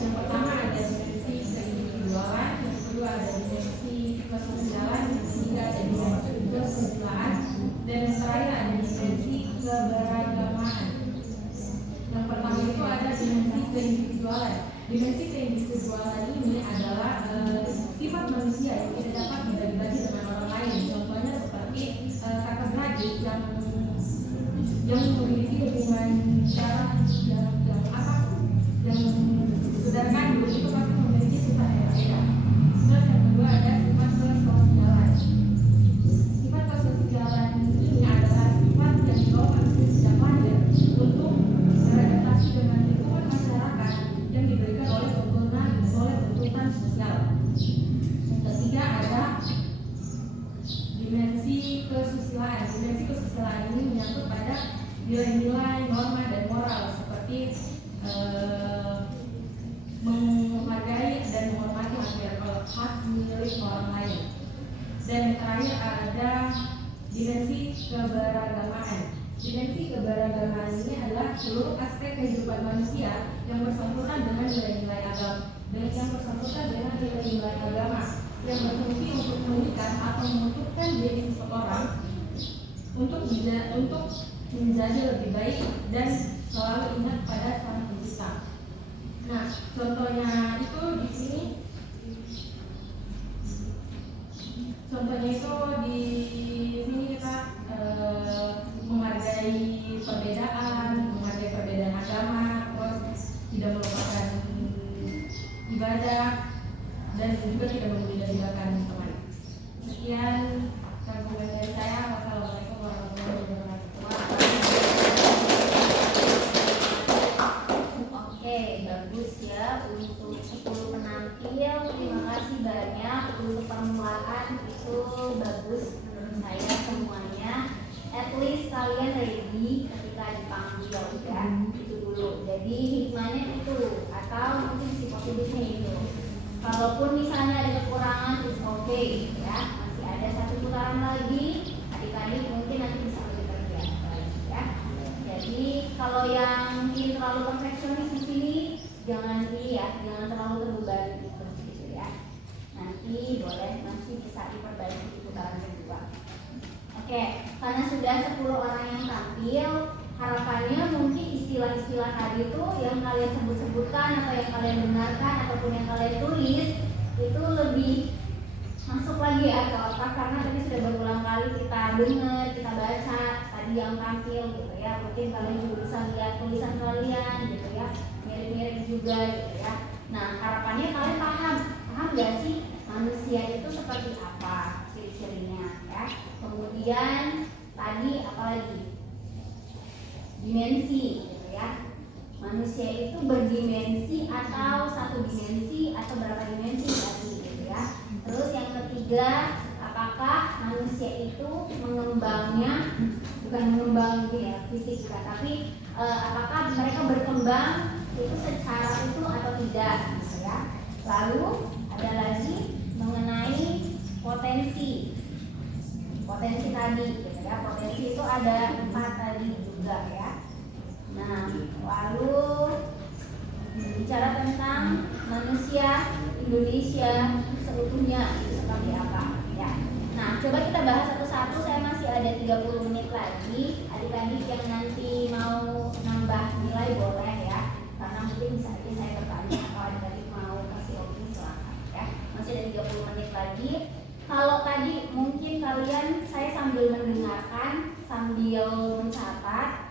Yang pertama ada dimensi keindividualan, yang kedua ada dimensi kesosialan, yang ketiga ada dimensi kesusilaan, dan yang terakhir ada dimensi keberagamaan. Yang pertama itu ada dimensi keindividualan. Dimensi keindividualan ini adalah sifat manusia yang tidak dapat dibagi-bagi dengan orang lain. Contohnya seperti kakak beradik yang memiliki hubungan darah yang saudara kandung itu pasti memiliki sifat yang berbeda. Terus yang kedua ada sifat kesosialan. Sifat kesosialan ini adalah sifat yang dibawa manusia sejak lahir untuk beradaptasi dengan lingkungan masyarakat yang diberikan oleh tuntutan sosial. nilai-nilai, norma dan moral seperti menghargai dan menghormati hak milik orang lain. Dan yang terakhir ada dimensi keberagamaan. Dimensi keberagamaan ini adalah seluruh aspek kehidupan manusia yang bersangkutan dengan nilai-nilai agama, yang bersangkutan dengan nilai-nilai agama yang berfungsi untuk mengikat atau menentukan diri seseorang untuk menjadi lebih baik dan selalu ingat pada Sang Pencipta. Nah, contohnya itu di sini. Contohnya itu di sini kita menghargai perbedaan agama, terus tidak melupakan ibadah, dan juga tidak membeda-bedakan teman. Sekian rangkuman dari saya. Wassalamualaikum warahmatullahi wabarakatuh. Oke, bagus ya untuk 10 penampil. Terima kasih banyak untuk permulaan, itu bagus menurut saya semuanya. At least kalian ready ketika dipanggil ya, itu dulu. Jadi hikmahnya itu, atau mungkin si positifnya itu. Kalaupun misalnya ada kekurangan, it's okay ya. Masih ada 1 putaran lagi. Adik-adik mungkin nanti bisa lebih terbiasa ya. Jadi kalau yang ingin terlalu perfeksionis di sini, jangan jangan terlalu terbebani gitu ya. Nanti boleh masih bisa diperbaiki di putaran kedua. Oke, karena sudah 10 orang yang tampil, harapannya mungkin istilah-istilah tadi itu yang kalian sebut-sebutkan atau yang kalian dengarkan ataupun yang kalian tulis itu lebih masuk lagi ya ke otak, karena tadi sudah berulang kali kita dengar, kita baca tadi yang tampil gitu ya. Mungkin kalian juga bisa lihat tulisan kalian gitu ya, mirip-mirip juga gitu ya. Nah, harapannya kalian paham gak sih manusia itu seperti apa ciri-cirinya ya. Kemudian tadi apalagi dimensi gitu ya. Manusia itu berdimensi atau 1 dimensi atau berapa dimensi tadi gitu ya. Terus yang ketiga, apakah manusia itu mengembangnya, bukan mengembang gitu ya, fisik juga, tapi apakah mereka berkembang itu secara utuh atau tidak gitu ya. Lalu ada lagi mengenai potensi tadi gitu ya. Potensi itu ada 4 tadi juga ya. Nah, lalu bicara tentang manusia Indonesia seutuhnya itu seperti apa ya. Nah, coba kita bahas satu-satu. Saya masih ada 30 menit lagi. Adik-adik yang nanti mau nambah nilai boleh ya, karena mungkin bisa aja saya bertanya atau adik-adik mau kasih opini silakan ya. Masih ada 30 menit lagi. Kalau tadi mungkin kalian, saya sambil mendengarkan, sambil mencatat,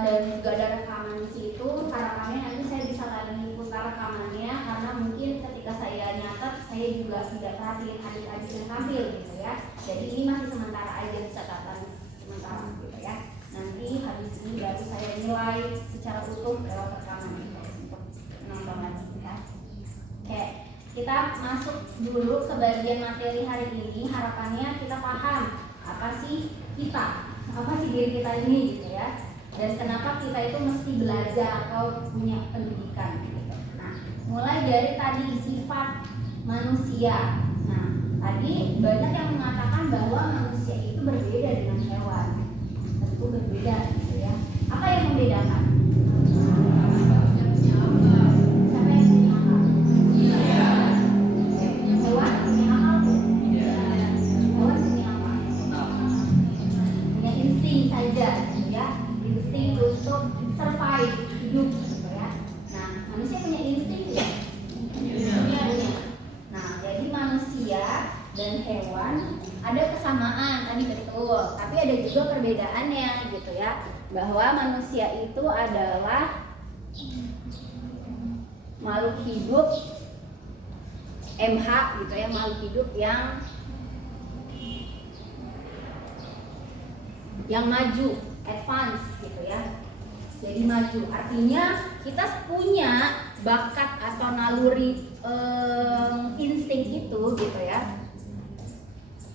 dan juga ada rekaman di situ. Harapannya nanti saya bisa lagi putar rekamannya, karena mungkin ketika saya nyatet saya juga tidak perhatiin adik-adik yang tampil gitu ya. Jadi ini masih sementara aja, catatan sementara gitu ya. Nanti habis ini baru saya nilai secara utuh lewat rekaman gitu untuk nonton lagi ya. Oke, kita masuk dulu ke bagian materi hari ini. Harapannya kita paham apa sih kita, apa sih diri kita ini gitu ya. Dan kenapa kita itu mesti belajar atau punya pendidikan gitu. Nah, mulai dari tadi sifat manusia. Nah, tadi banyak yang mengatakan bahwa manusia itu berbeda dengan hewan. Tentu berbeda gitu ya. Apa yang membedakan? Siapa yang punya akal? Hewan punya akal? Hewan punya apa? Punya insting saja gitu ya. Insting untuk survive, hidup gitu ya. Nah, manusia punya insting ya? Punya. Nah, jadi manusia dan hewan ada kesamaan tadi betul, tapi ada juga perbedaannya gitu ya. Bahwa manusia itu adalah makhluk hidup MH gitu ya, makhluk hidup yang maju, advance gitu ya. Jadi maju, artinya kita punya bakat atau naluri insting itu gitu ya,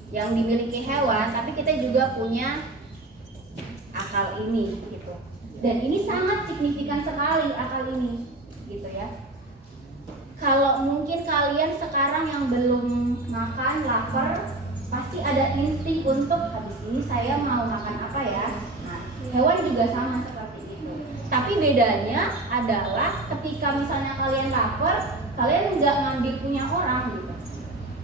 yang dimiliki hewan, tapi kita juga punya akal akal ini gitu. Dan ini sangat signifikan sekali akal ini gitu ya. Kalau mungkin kalian sekarang yang belum makan, lapar, pasti ada insting untuk habis ini saya mau makan apa ya. Nah, hewan juga sama seperti itu. Tapi bedanya adalah ketika misalnya kalian lapar, kalian nggak ngambil punya orang gitu.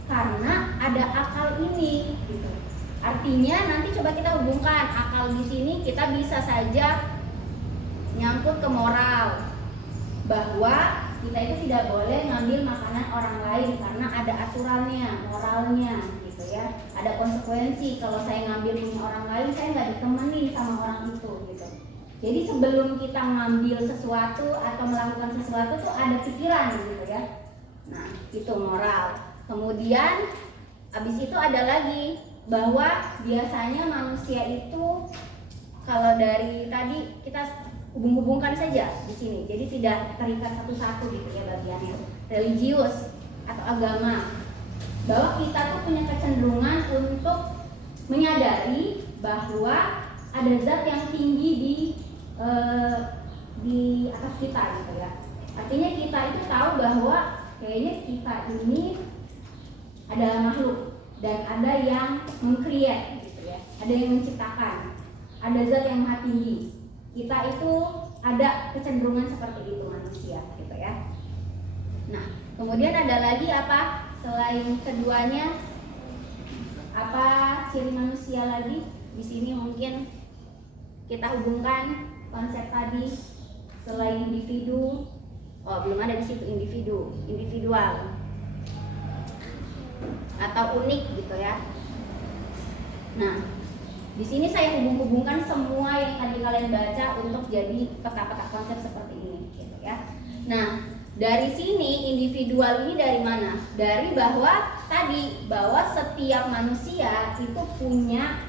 Karena ada akal ini gitu. Artinya nanti coba kita hubungkan akal di sini, kita bisa saja nyangkut ke moral bahwa kita itu tidak boleh ngambil makanan orang lain karena ada aturannya, moralnya gitu ya. Ada konsekuensi kalau saya ngambil punya orang lain, saya nggak ditemenin sama orang itu gitu. Jadi sebelum kita ngambil sesuatu atau melakukan sesuatu tuh ada pikiran gitu ya. Nah itu moral. Kemudian habis itu ada lagi bahwa biasanya manusia itu kalau dari tadi kita hubung-hubungkan saja di sini, jadi tidak terikat satu-satu gitu ya bagiannya. Religius atau agama, bahwa kita tuh punya kecenderungan untuk menyadari bahwa ada zat yang tinggi di atas kita gitu ya. Artinya kita itu tahu bahwa kayaknya kita ini adalah makhluk dan ada yang meng-create gitu ya, ada yang menciptakan, ada zat yang maha tinggi. Kita itu ada kecenderungan seperti itu manusia gitu ya. Nah, kemudian ada lagi apa selain keduanya? Apa ciri manusia lagi? Di sini mungkin kita hubungkan konsep tadi selain individu. Oh, belum ada di situ individu, individual atau unik gitu ya. Nah, di sini saya hubung-hubungkan semua yang tadi kalian baca untuk jadi peta-peta konsep seperti ini gitu ya. Nah, dari sini individual ini dari mana? Dari bahwa tadi bahwa setiap manusia itu punya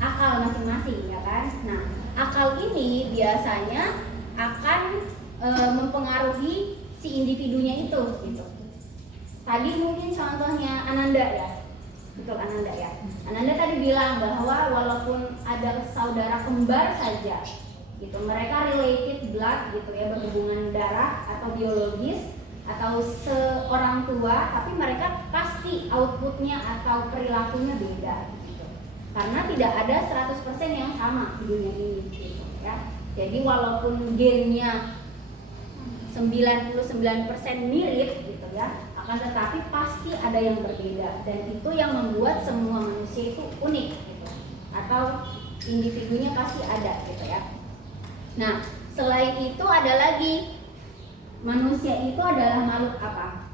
akal masing-masing ya kan. Nah, akal ini biasanya akan mempengaruhi si individunya itu gitu. Tadi mungkin contohnya Ananda ya. Betul Ananda ya. Ananda tadi bilang bahwa walaupun ada saudara kembar saja gitu, mereka related blood gitu ya, berhubungan darah atau biologis atau seorang tua, tapi mereka pasti outputnya atau perilakunya beda gitu. Karena tidak ada 100% yang sama di dunia ini gitu ya. Jadi walaupun gennya 99% mirip gitu ya, akan tetapi pasti ada yang berbeda, dan itu yang membuat semua manusia itu unik gitu, atau individunya pasti ada gitu ya. Nah, selain itu ada lagi, manusia itu adalah makhluk apa?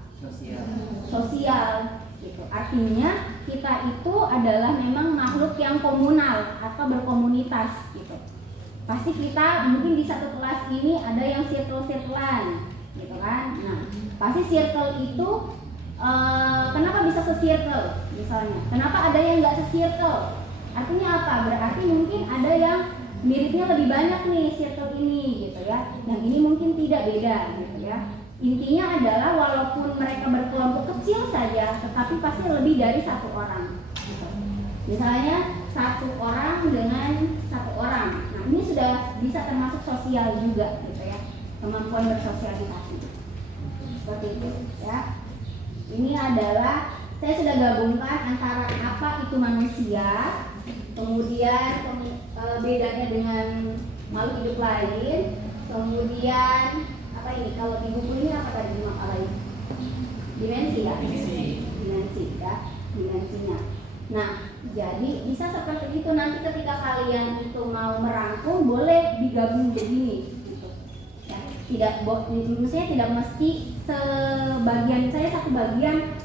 Sosial gitu. Artinya kita itu adalah memang makhluk yang komunal atau berkomunitas gitu. Pasti kita mungkin di satu kelas ini ada yang circle-circlean gitu kan. Nah, pasti circle itu kenapa bisa se-circle misalnya? Kenapa ada yang nggak se-circle? Artinya apa? Berarti mungkin ada yang miripnya lebih banyak nih circle ini gitu ya. Yang ini mungkin tidak beda gitu ya. Intinya adalah walaupun mereka berkelompok kecil saja, tetapi pasti lebih dari satu orang gitu. Misalnya satu orang dengan satu orang. Nah, ini sudah bisa termasuk sosial juga gitu ya. Kemampuan bersosialisasi. Seperti itu ya. Ini adalah saya sudah gabungkan antara apa itu manusia, kemudian bedanya dengan makhluk hidup lain, kemudian apa ini, kalau di buku ini apa tadi maknanya? Dimensi ya? Dimensi ya, dimensinya. Nah, jadi bisa seperti itu. Nanti ketika kalian itu mau merangkum, boleh digabung begini gitu. Ya, maksudnya tidak mesti sebagian. Saya satu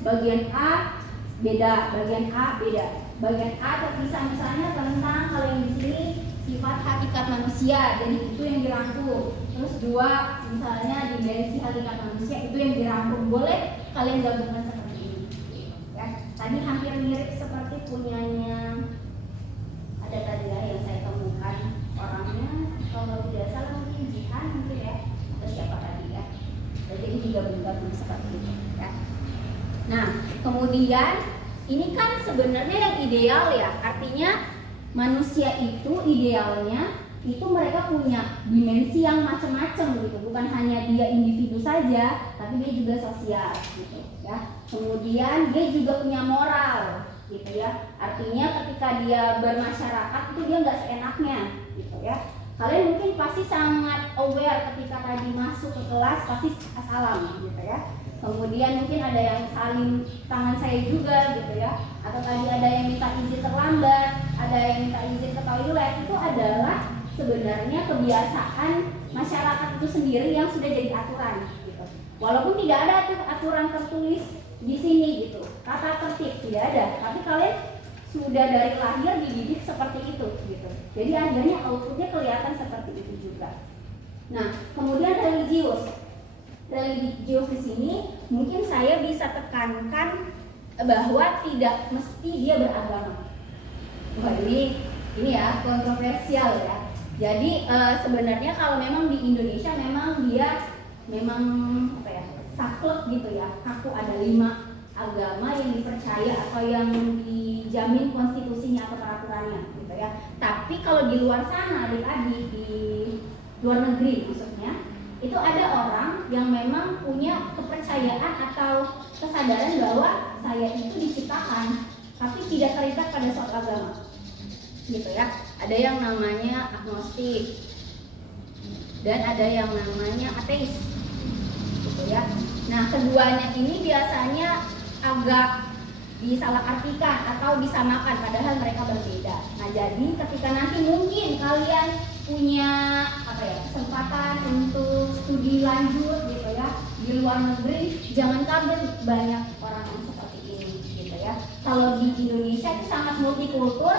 bagian A beda, bagian A beda. Bagian A terpisah misalnya tentang kalau yang di sini sifat hakikat manusia, jadi itu yang dirangkum. Terus dua misalnya dimensi hakikat manusia, itu yang dirangkum. Boleh kalian gabungkan seperti ini. Ya, tadi hampir mirip seperti punyanya ada tadi ya yang saya temukan orangnya, kalau tidak salah mungkin Jihan mungkin ya, atau siapa tadi ya. Jadi ini digabung-gabung seperti itu ya. Nah, kemudian ini kan sebenarnya yang ideal ya, artinya manusia itu idealnya itu mereka punya dimensi yang macam-macam gitu, bukan hanya dia individu saja, tapi dia juga sosial gitu ya. Kemudian dia juga punya moral gitu ya, artinya ketika dia bermasyarakat itu dia nggak seenaknya gitu ya. Kalian mungkin pasti sangat aware ketika tadi masuk ke kelas pasti salam gitu ya. Kemudian mungkin ada yang saling tangan saya juga gitu ya, atau tadi ada yang minta izin terlambat, ada yang minta izin ke toilet. Itu adalah sebenarnya kebiasaan masyarakat itu sendiri yang sudah jadi aturan gitu. Walaupun tidak ada aturan tertulis di sini gitu, kata tertib tidak ada, tapi kalian sudah dari lahir dididik seperti itu gitu. Jadi akhirnya outputnya kelihatan seperti itu juga. Nah, kemudian religius di sini mungkin saya bisa tekankan bahwa tidak mesti dia beragama. Wah, ini ya kontroversial ya. Jadi sebenarnya kalau memang di Indonesia memang dia apa ya, saklek gitu ya, kaku, ada 5 agama yang dipercaya atau yang dijamin konstitusinya atau peraturannya gitu ya. Tapi kalau di luar sana, adik-adik di luar negeri maksudnya, itu ada orang yang memang punya kepercayaan atau kesadaran bahwa saya itu diciptakan tapi tidak terikat pada suatu agama gitu ya. Ada yang namanya agnostik dan ada yang namanya ateis gitu ya. Nah, keduanya ini biasanya agak disalahartikan atau disamakan padahal mereka berbeda. Nah, jadi ketika nanti mungkin kalian punya kesempatan untuk studi lanjut gitu ya di luar negeri, jangan kaget banyak orang yang seperti ini gitu ya. Kalau di Indonesia itu sangat multikultur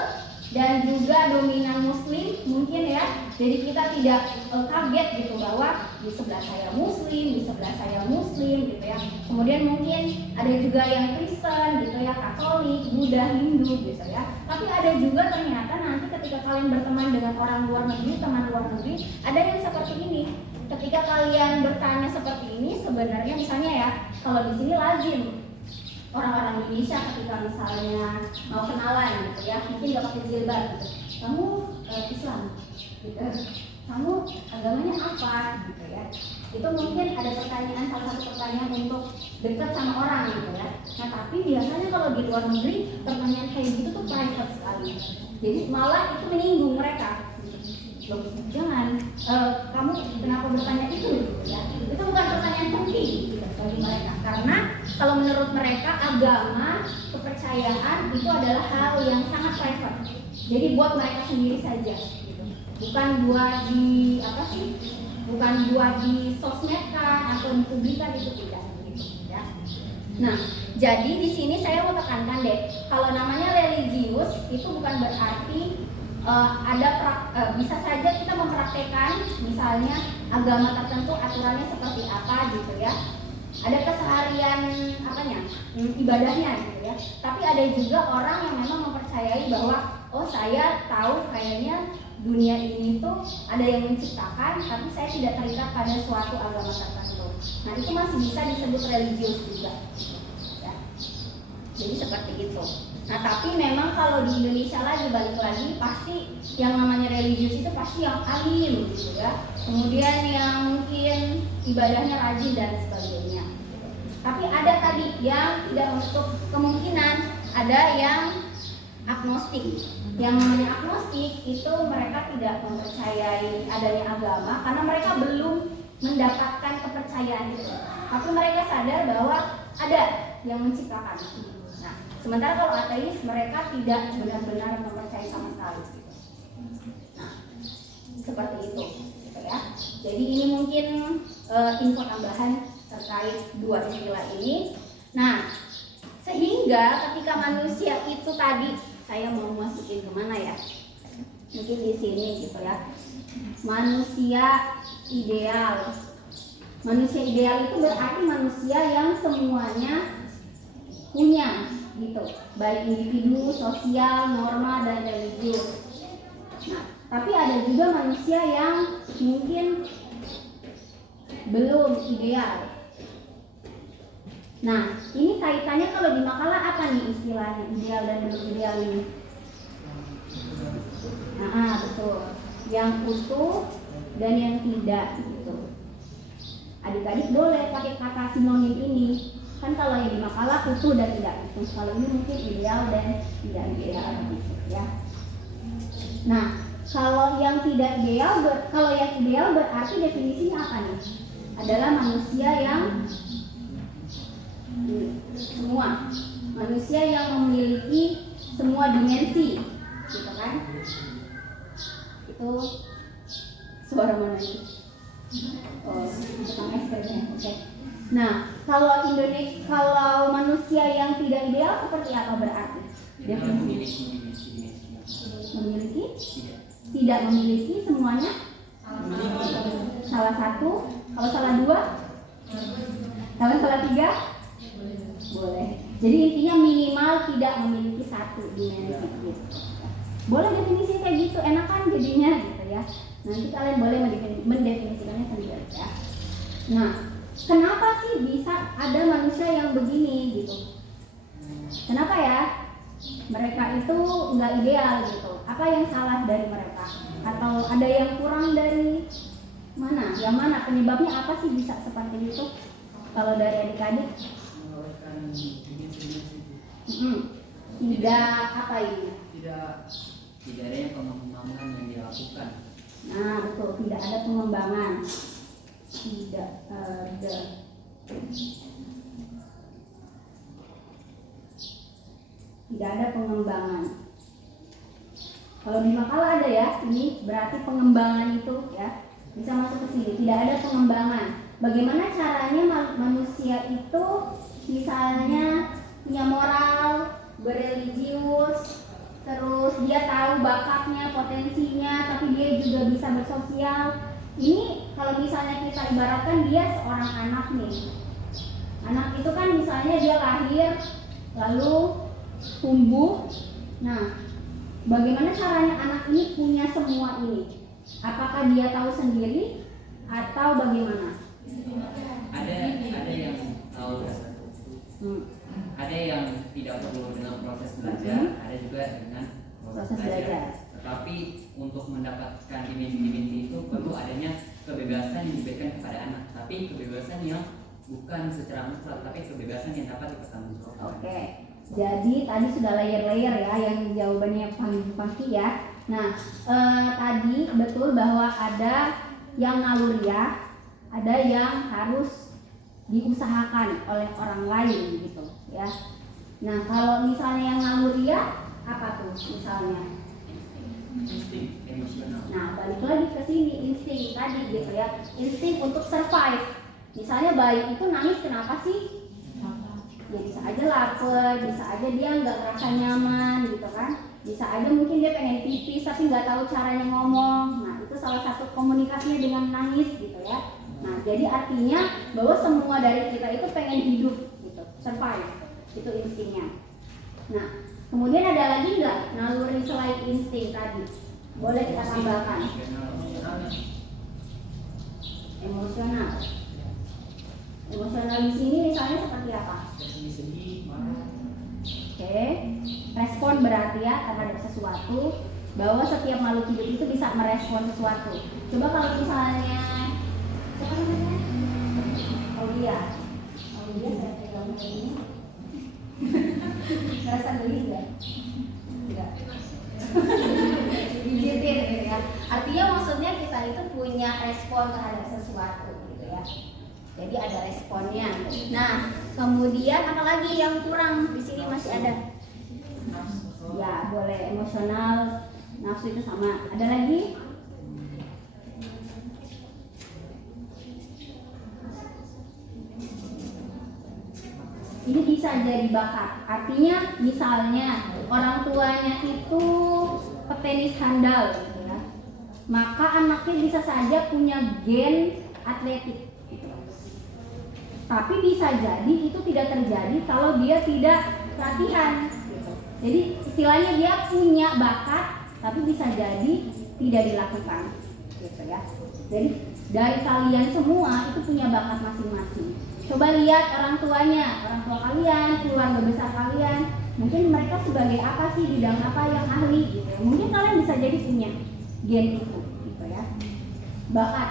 dan juga dominan muslim mungkin ya, jadi kita tidak kaget gitu bahwa di sebelah saya muslim, di sebelah saya muslim gitu ya. Kemudian mungkin ada juga yang Kristen gitu ya, Katolik, Buddha, Hindu gitu ya. Tapi ada juga ternyata nanti ketika kalian berteman dengan orang luar negeri, teman luar negeri, ada yang seperti ini. Ketika kalian bertanya seperti ini, sebenarnya misalnya ya, kalau di sini lazim orang-orang Indonesia ketika misalnya mau kenalan gitu ya, mungkin gak pakai jilbab gitu, kamu Islam gitu, kamu agamanya apa gitu ya. Itu mungkin ada pertanyaan, salah satu pertanyaan untuk dekat sama orang gitu ya. Nah, tapi biasanya kalau di luar negeri pertanyaan kayak gitu tuh private sekali, jadi malah itu menyinggung mereka. Loh, jangan, kamu kenapa bertanya itu gitu ya. Itu bukan pertanyaan penting gitu bagi mereka, karena kalau menurut mereka agama, kepercayaan itu adalah hal yang sangat private. Jadi buat mereka sendiri saja gitu. Bukan buat bukan buat di sosmedkan atau dipublikkan, itu tidak gitu ya. Nah, jadi di sini saya mau tekankan deh, kalau namanya religius itu bukan berarti bisa saja kita mempraktekkan misalnya agama tertentu aturannya seperti apa gitu ya. Ada keseharian ibadahnya gitu ya. Tapi ada juga orang yang memang mempercayai bahwa oh, saya tahu kayaknya dunia ini tuh ada yang menciptakan, tapi saya tidak terikat pada suatu agama tertentu. Nah, itu masih bisa disebut religius juga ya. Jadi seperti itu. Nah, tapi memang kalau di Indonesia balik lagi pasti yang namanya religius itu pasti yang alim gitu ya. Kemudian yang mungkin ibadahnya rajin dan sebagainya. Tapi ada tadi yang tidak menutup kemungkinan, ada yang agnostik. Yang namanya agnostik itu mereka tidak mempercayai adanya agama karena mereka belum mendapatkan kepercayaan itu. Tapi mereka sadar bahwa ada yang menciptakan. Nah, sementara kalau ateis mereka tidak benar-benar mempercayai sama sekali. Nah, seperti itu, gitu ya. Jadi ini mungkin info tambahan terkait dua istilah ini. Nah, sehingga ketika manusia itu tadi, saya mau masukin kemana ya? Mungkin di sini gitu ya. Manusia ideal. Manusia ideal itu berarti manusia yang semuanya punya gitu, baik individu, sosial, norma, dan religius. Nah, tapi ada juga manusia yang mungkin belum ideal. Nah, ini kaitannya kalau di makalah apa nih istilahnya ideal dan belum ideal ini? Nah, betul. yang utuh dan yang tidak gitu. Adik-adik boleh pakai kata sinonim ini. Kan kalau yang di makalah utuh dan tidak utuh. Kalau ini mungkin ideal dan tidak ideal gitu ya. Nah, kalau yang tidak ideal, kalau yang ideal berarti definisinya apa nih? Adalah manusia yang semua, manusia yang memiliki semua dimensi, gitu kan? Itu suara mana itu? Oh, tentang es krimnya. Oke. Nah, kalau kalau manusia yang tidak ideal seperti apa berarti? Definisi memiliki, tidak memiliki semuanya, salah satu, kalau salah dua, kalau salah tiga, boleh. Jadi intinya minimal tidak memiliki satu dimensi gitu. Boleh definisi kayak gitu, enak kan jadinya gitu ya. Nanti kalian boleh mendefinisikannya sendiri ya. Nah, kenapa sih bisa ada manusia yang begini gitu? Kenapa ya? Mereka itu nggak ideal gitu. Apa yang salah dari mereka? Atau ada yang kurang dari mana? Yang mana? Penyebabnya apa sih bisa seperti itu? Kalau dari adik-adik? Tidak apa ini? Tidak ada yang pengembangan yang dilakukan. Nah betul, tidak ada pengembangan. Tidak ada. Tidak ada pengembangan. Kalau di makalah ada ya, ini berarti pengembangan itu ya bisa masuk ke sini. Tidak ada pengembangan. Bagaimana caranya manusia itu misalnya punya moral, bereligius, terus dia tahu bakatnya, potensinya, tapi dia juga bisa bersosial. Ini kalau misalnya kita ibaratkan dia seorang anak nih. Anak itu kan misalnya dia lahir, lalu tumbuh. Nah, bagaimana caranya anak ini punya semua ini? Apakah dia tahu sendiri atau bagaimana? Ada yang tahu, ada yang tidak perlu dengan proses belajar, ada juga dengan proses belajar. Tetapi untuk mendapatkan dimensi-dimensi itu perlu adanya kebebasan yang diberikan kepada anak. Tapi kebebasan yang bukan secara mutlak, tapi kebebasan yang dapat dipertanggungjawabkan. Oke. Jadi tadi sudah layer-layer ya, yang jawabannya paling pasti ya. Nah, tadi betul bahwa ada yang naluriah, ada yang harus diusahakan oleh orang lain gitu ya. Nah, kalau misalnya yang naluriah apa tuh misalnya? Insting emosional. Nah, balik lagi ke sini insting tadi gitu ya. Insting untuk survive. Misalnya bayi itu nangis kenapa sih? Ya bisa aja lapar, bisa aja dia nggak ngerasa nyaman gitu kan. Bisa aja mungkin dia pengen pipis tapi nggak tahu caranya ngomong. Nah itu salah satu komunikasinya dengan nangis gitu ya. Nah jadi artinya bahwa semua dari kita itu pengen hidup gitu, survive, itu instingnya. Nah kemudian ada lagi nggak naluri selain insting tadi? Boleh kita tambahkan. Emosional. Emosional di sini misalnya seperti apa? Oke, respon berarti ya terhadap sesuatu, bahwa setiap makhluk hidup itu bisa merespon sesuatu. Coba kalau misalnya siapa namanya? Aulia saya pegang ini. Ngerasa geli nggak? Enggak. Dijitin gitu ya. Artinya maksudnya kita itu punya respon terhadap sesuatu gitu ya. Jadi ada responnya. Nah, kemudian apalagi yang kurang di sini masih ada? Ya, boleh emosional, nafsu itu sama. Ada lagi? Ini bisa jadi bakat. Artinya misalnya orang tuanya itu petenis handal gitu ya. Maka anaknya bisa saja punya gen atletik. Tapi bisa jadi itu tidak terjadi kalau dia tidak latihan. Jadi istilahnya dia punya bakat, tapi bisa jadi tidak dilakukan, gitu ya. Jadi dari kalian semua itu punya bakat masing-masing. Coba lihat orang tuanya, orang tua kalian, keluarga besar kalian. Mungkin mereka sebagai apa sih, bidang apa yang ahli, gitu. Mungkin kalian bisa jadi punya gen itu, bakat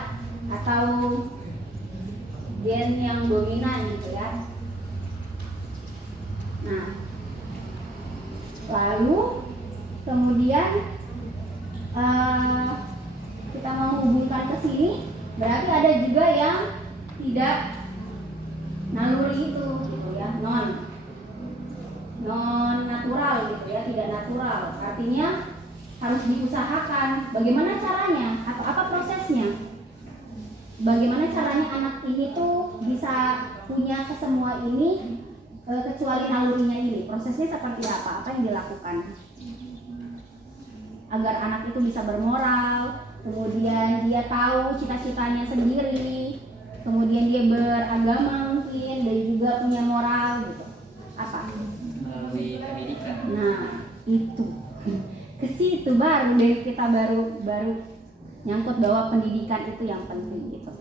atau gen yang dominan gitu ya. Nah, lalu kemudian kita mau hubungkan ke sini, berarti ada juga yang tidak naluri itu gitu ya, non natural gitu ya, tidak natural. Artinya harus diusahakan. Bagaimana caranya atau apa prosesnya? Bagaimana caranya anak ini tuh bisa punya kesemua ini kecuali nalurinya ini? Prosesnya seperti apa? Apa yang dilakukan agar anak itu bisa bermoral, kemudian dia tahu cita-citanya sendiri, kemudian dia beragama mungkin dan juga punya moral gitu. Apa? Melalui pendidikan. Nah, itu ke situ baru deh kita baru nyangkut bahwa pendidikan itu yang penting gitu.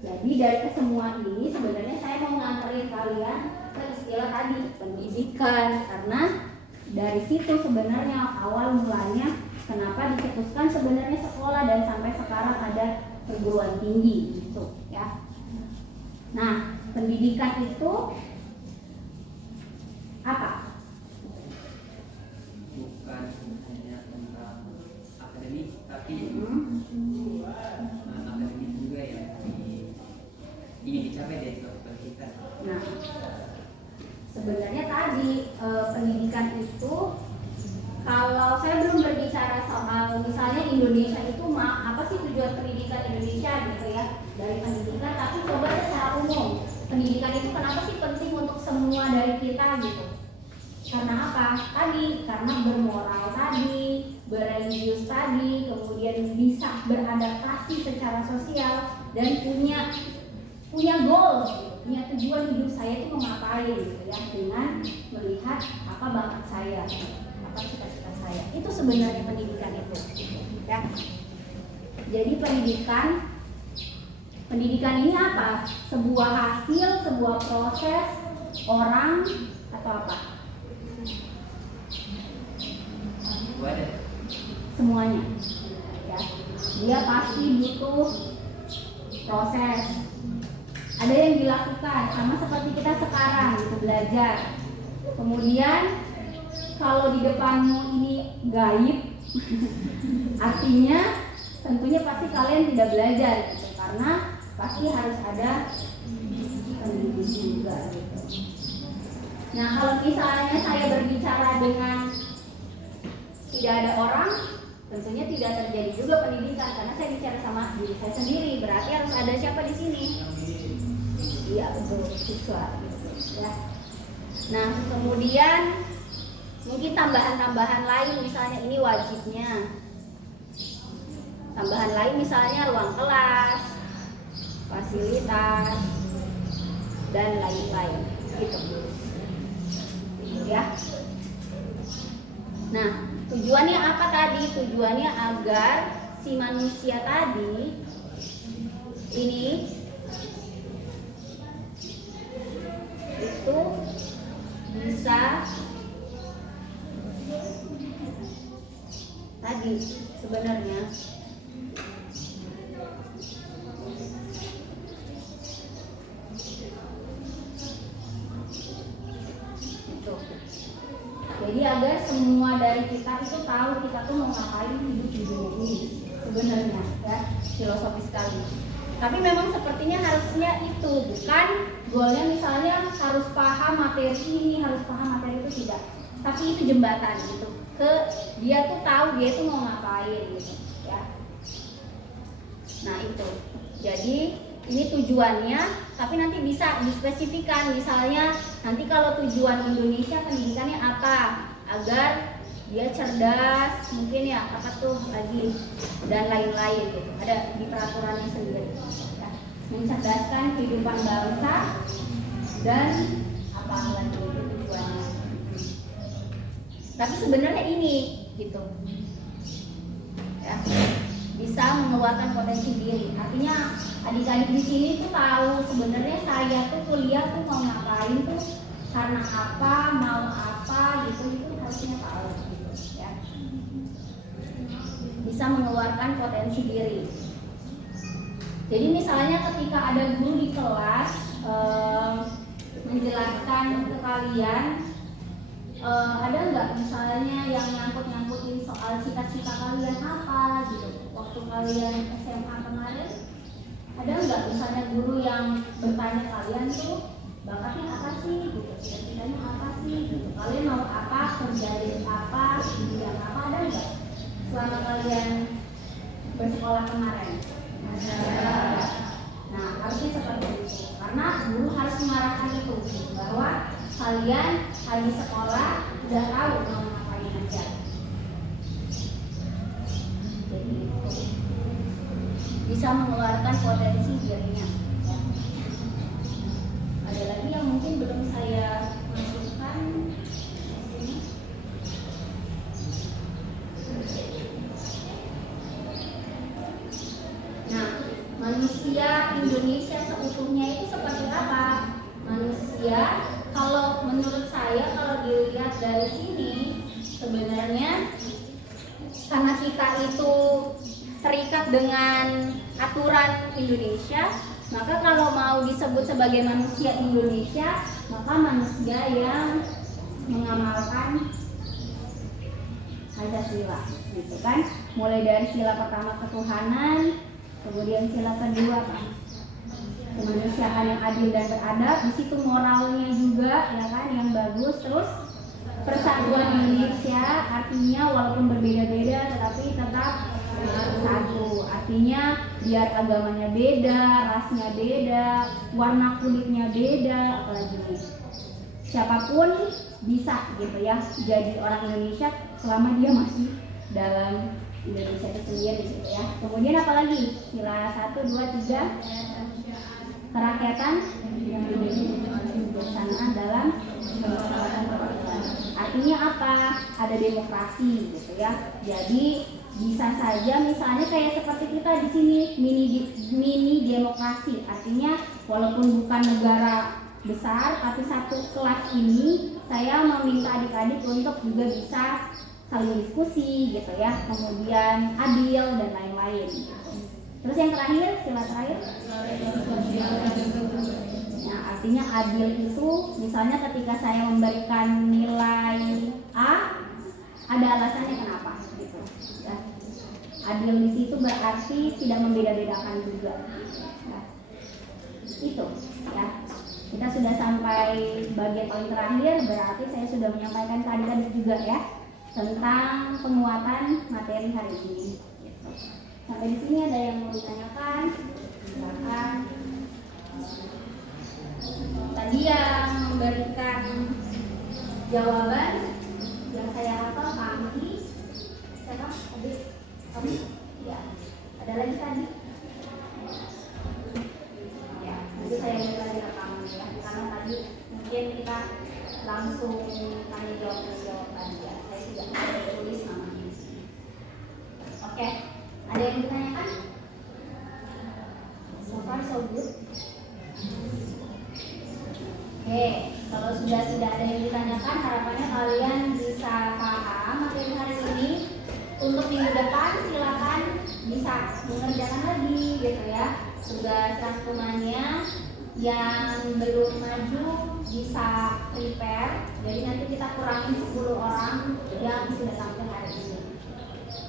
Nah, jadi dari kesemua ini sebenarnya saya mau nganterin kalian ke istilah tadi pendidikan, karena dari situ sebenarnya awal mulanya kenapa dicetuskan sebenarnya sekolah dan sampai sekarang ada perguruan tinggi gitu ya. Nah, pendidikan itu apa? Bukan hanya tentang akademik, tapi akademik juga yang ingin dicapai dari suatu pendidikan. Nah, sebenarnya tadi pendidikan itu, kalau saya belum berbicara soal misalnya Indonesia itu apa sih tujuan pendidikan Indonesia gitu ya, dari pendidikan, tapi coba secara umum pendidikan itu kenapa sih penting untuk semua dari kita gitu. Karena apa? Tadi karena bermoral tadi, bereligius tadi, kemudian bisa beradaptasi secara sosial dan punya goals gitu, punya tujuan hidup saya itu mau ngapain gitu ya, dengan melihat apa bakat saya, apa cita-cita saya. Itu sebenarnya pendidikan itu ya. Jadi pendidikan ini apa? Sebuah hasil, sebuah proses orang atau apa? Semuanya ya. Dia pasti butuh proses. Ada yang dilakukan sama seperti kita sekarang gitu, belajar. Kemudian kalau di depanmu ini gaib artinya tentunya pasti kalian tidak belajar gitu, karena pasti harus ada pendidik juga gitu. Nah, kalau misalnya saya berbicara dengan tidak ada orang, tentunya tidak terjadi juga pendidikan, karena saya bicara sama diri saya sendiri. Berarti harus ada siapa di sini? Iya betul, siswa gitu ya. Nah, kemudian mungkin tambahan-tambahan lain, misalnya ini wajibnya. Tambahan lain misalnya ruang kelas, fasilitas, dan lain-lain gitu ya. Nah, tujuannya apa tadi? Tujuannya agar si manusia tadi ini itu bisa tadi sebenarnya itu. Jadi agar semua dari kita itu tahu kita tuh mau ngapain hidup di dunia ini sebenarnya ya, filosofis sekali. Tapi memang sepertinya harusnya itu, bukan goalnya misalnya harus paham materi ini, harus paham materi itu, tidak. Tapi itu jembatan gitu, ke dia tuh tahu dia tuh mau ngapain gitu ya. Nah itu, jadi ini tujuannya, tapi nanti bisa dispesifikan. Misalnya nanti kalau tujuan Indonesia pendidikannya apa, agar dia cerdas, mungkin ya apa tuh lagi, dan lain-lain gitu. Ada di peraturannya sendiri ya. Mencerdaskan kehidupan bangsa dan apa lagi itu tujuannya. Tapi sebenarnya ini gitu ya, bisa mengeluarkan potensi diri. Artinya adik-adik di sini tuh tahu sebenarnya saya tuh kuliah tuh mau ngapain tuh, karena apa, mau apa gitu, itu harusnya tahu gitu ya. Bisa mengeluarkan potensi diri. Jadi misalnya ketika ada guru di kelas menjelaskan ke kalian, ada nggak misalnya yang nyangkut-nyangkutin soal cita-cita kalian apa gitu waktu kalian SMA kemarin? Ada nggak misalnya guru yang bertanya kalian tuh bakatnya apa sih gitu, cita-citanya apa sih gitu, kalian mau apa, kerja di apa, bidang apa, ada nggak selama kalian bersekolah kemarin? Nah, harusnya seperti itu. Karena guru harus mengarahkan itu bahwa kalian habis sekolah udah tahu mau ngapain aja. Jadi itu bisa mengeluarkan potensi dirinya. Ada lagi yang mungkin belum saya masukkan di sini. Nah, manusia Indonesia seutuhnya itu seperti apa? Manusia, kalau menurut saya, kalau dilihat dari sini, sebenarnya karena kita itu terikat dengan aturan Indonesia, maka kalau mau disebut sebagai manusia Indonesia, maka manusia yang mengamalkan Pancasila, gitu kan? Mulai dari sila pertama ketuhanan, kemudian sila kedua kan, kemanusiaan yang adil dan beradab, di situ moralnya juga ya kan yang bagus, terus persatuan Indonesia, artinya walaupun berbeda-beda tetapi tetap satu, artinya biar agamanya beda, rasnya beda, warna kulitnya beda, apalagi siapapun bisa gitu ya jadi orang Indonesia selama dia masih dalam Indonesia itu sendiri gitu ya. Kemudian apalagi sila 1, 2, 3 kerakyatan yang kebijaksanaan dalam kebijaksanaan. Artinya apa? Ada demokrasi gitu ya. Jadi bisa saja misalnya kayak seperti kita di sini mini demokrasi. Artinya walaupun bukan negara besar tapi satu kelas ini saya meminta adik-adik untuk juga bisa saling diskusi gitu ya. Kemudian adil dan lain-lain gitu. Terus yang terakhir, sila terakhir. Nah, artinya adil itu misalnya ketika saya memberikan nilai A, ada alasannya kenapa gitu. Ya. Adil di situ berarti tidak membeda-bedakan juga. Ya. Itu ya. Kita sudah sampai bagian paling terakhir, berarti saya sudah menyampaikan ke adik-adik juga ya tentang penguatan materi hari ini. Gitu. Sampai di sini ada yang mau ditanyakan? Silakan. Tadi yang memberikan jawaban yang saya hafal kami siapa? Adik? Kamu? Ya. Ada lagi tadi? Ya. Nanti saya lihat lagi rekaman ya. Karena tadi mungkin kita langsung tanya jawab aja. Saya tidak bisa tulis namanya di sini. Oke. Ada yang ditanyakan? So far so good. Oke, kalau sudah tidak ada yang ditanyakan, harapannya kalian bisa paham materi hari ini. Untuk minggu depan silakan bisa mengerjakan lagi gitu ya. Tugas rangkumannya yang belum maju bisa prepare. Jadi nanti kita kurangin 10 orang yang sudah tampil hari ini.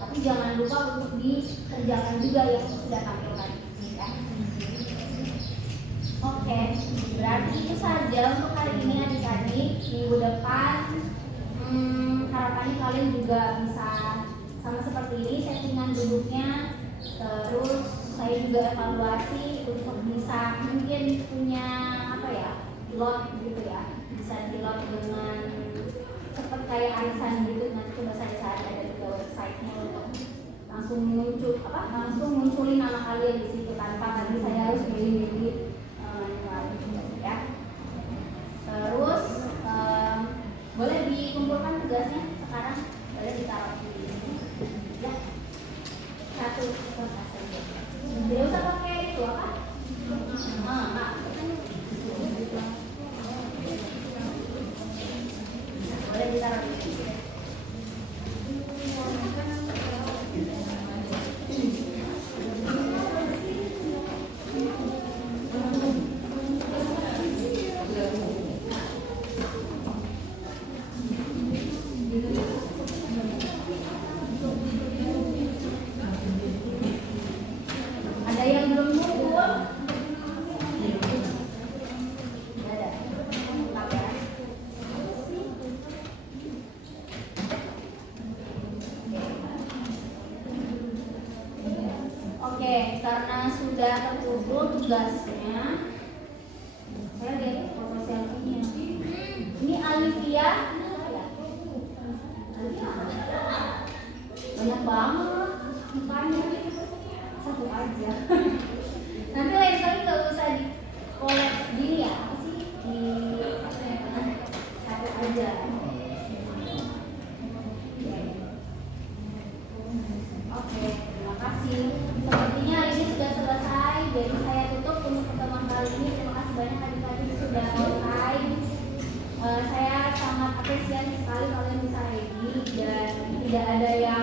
Tapi jangan lupa untuk dikerjakan juga yang sudah tampil tadi ya. Oke, berarti itu saja untuk hari ini adik-adik. Minggu depan harapannya kalian juga bisa sama seperti ini, settingan duduknya. Terus saya juga evaluasi untuk bisa mungkin punya apa ya, load gitu ya. Bisa di load dengan seperti kayak arisan gitu. Nanti coba saya cari ada di website-nya untuk langsung munculin nama kalian di situ tanpa tadi saya harus milih-milih ya. Terus boleh dikumpulkan tugasnya sekarang, boleh ditaruh di sini ya. Satu kertas saja. Tidak usah pakai itu apa? Boleh ditaruh di sini. karena sudah terkumpul tugasnya, saya lihat foto selfie-nya. Ini Alivia. Banyak banget mukanya, satu aja. Nanti lain kali nggak usah di collab sendiri ya, apa sih, di satu aja. Oke, terima kasih. Sepertinya hari ini sudah selesai, jadi saya tutup untuk pertemuan kali ini. Terima kasih banyak adik-adik sudah selesai. Saya sangat apresiasi sekali kalian bisa ready dan tidak ada yang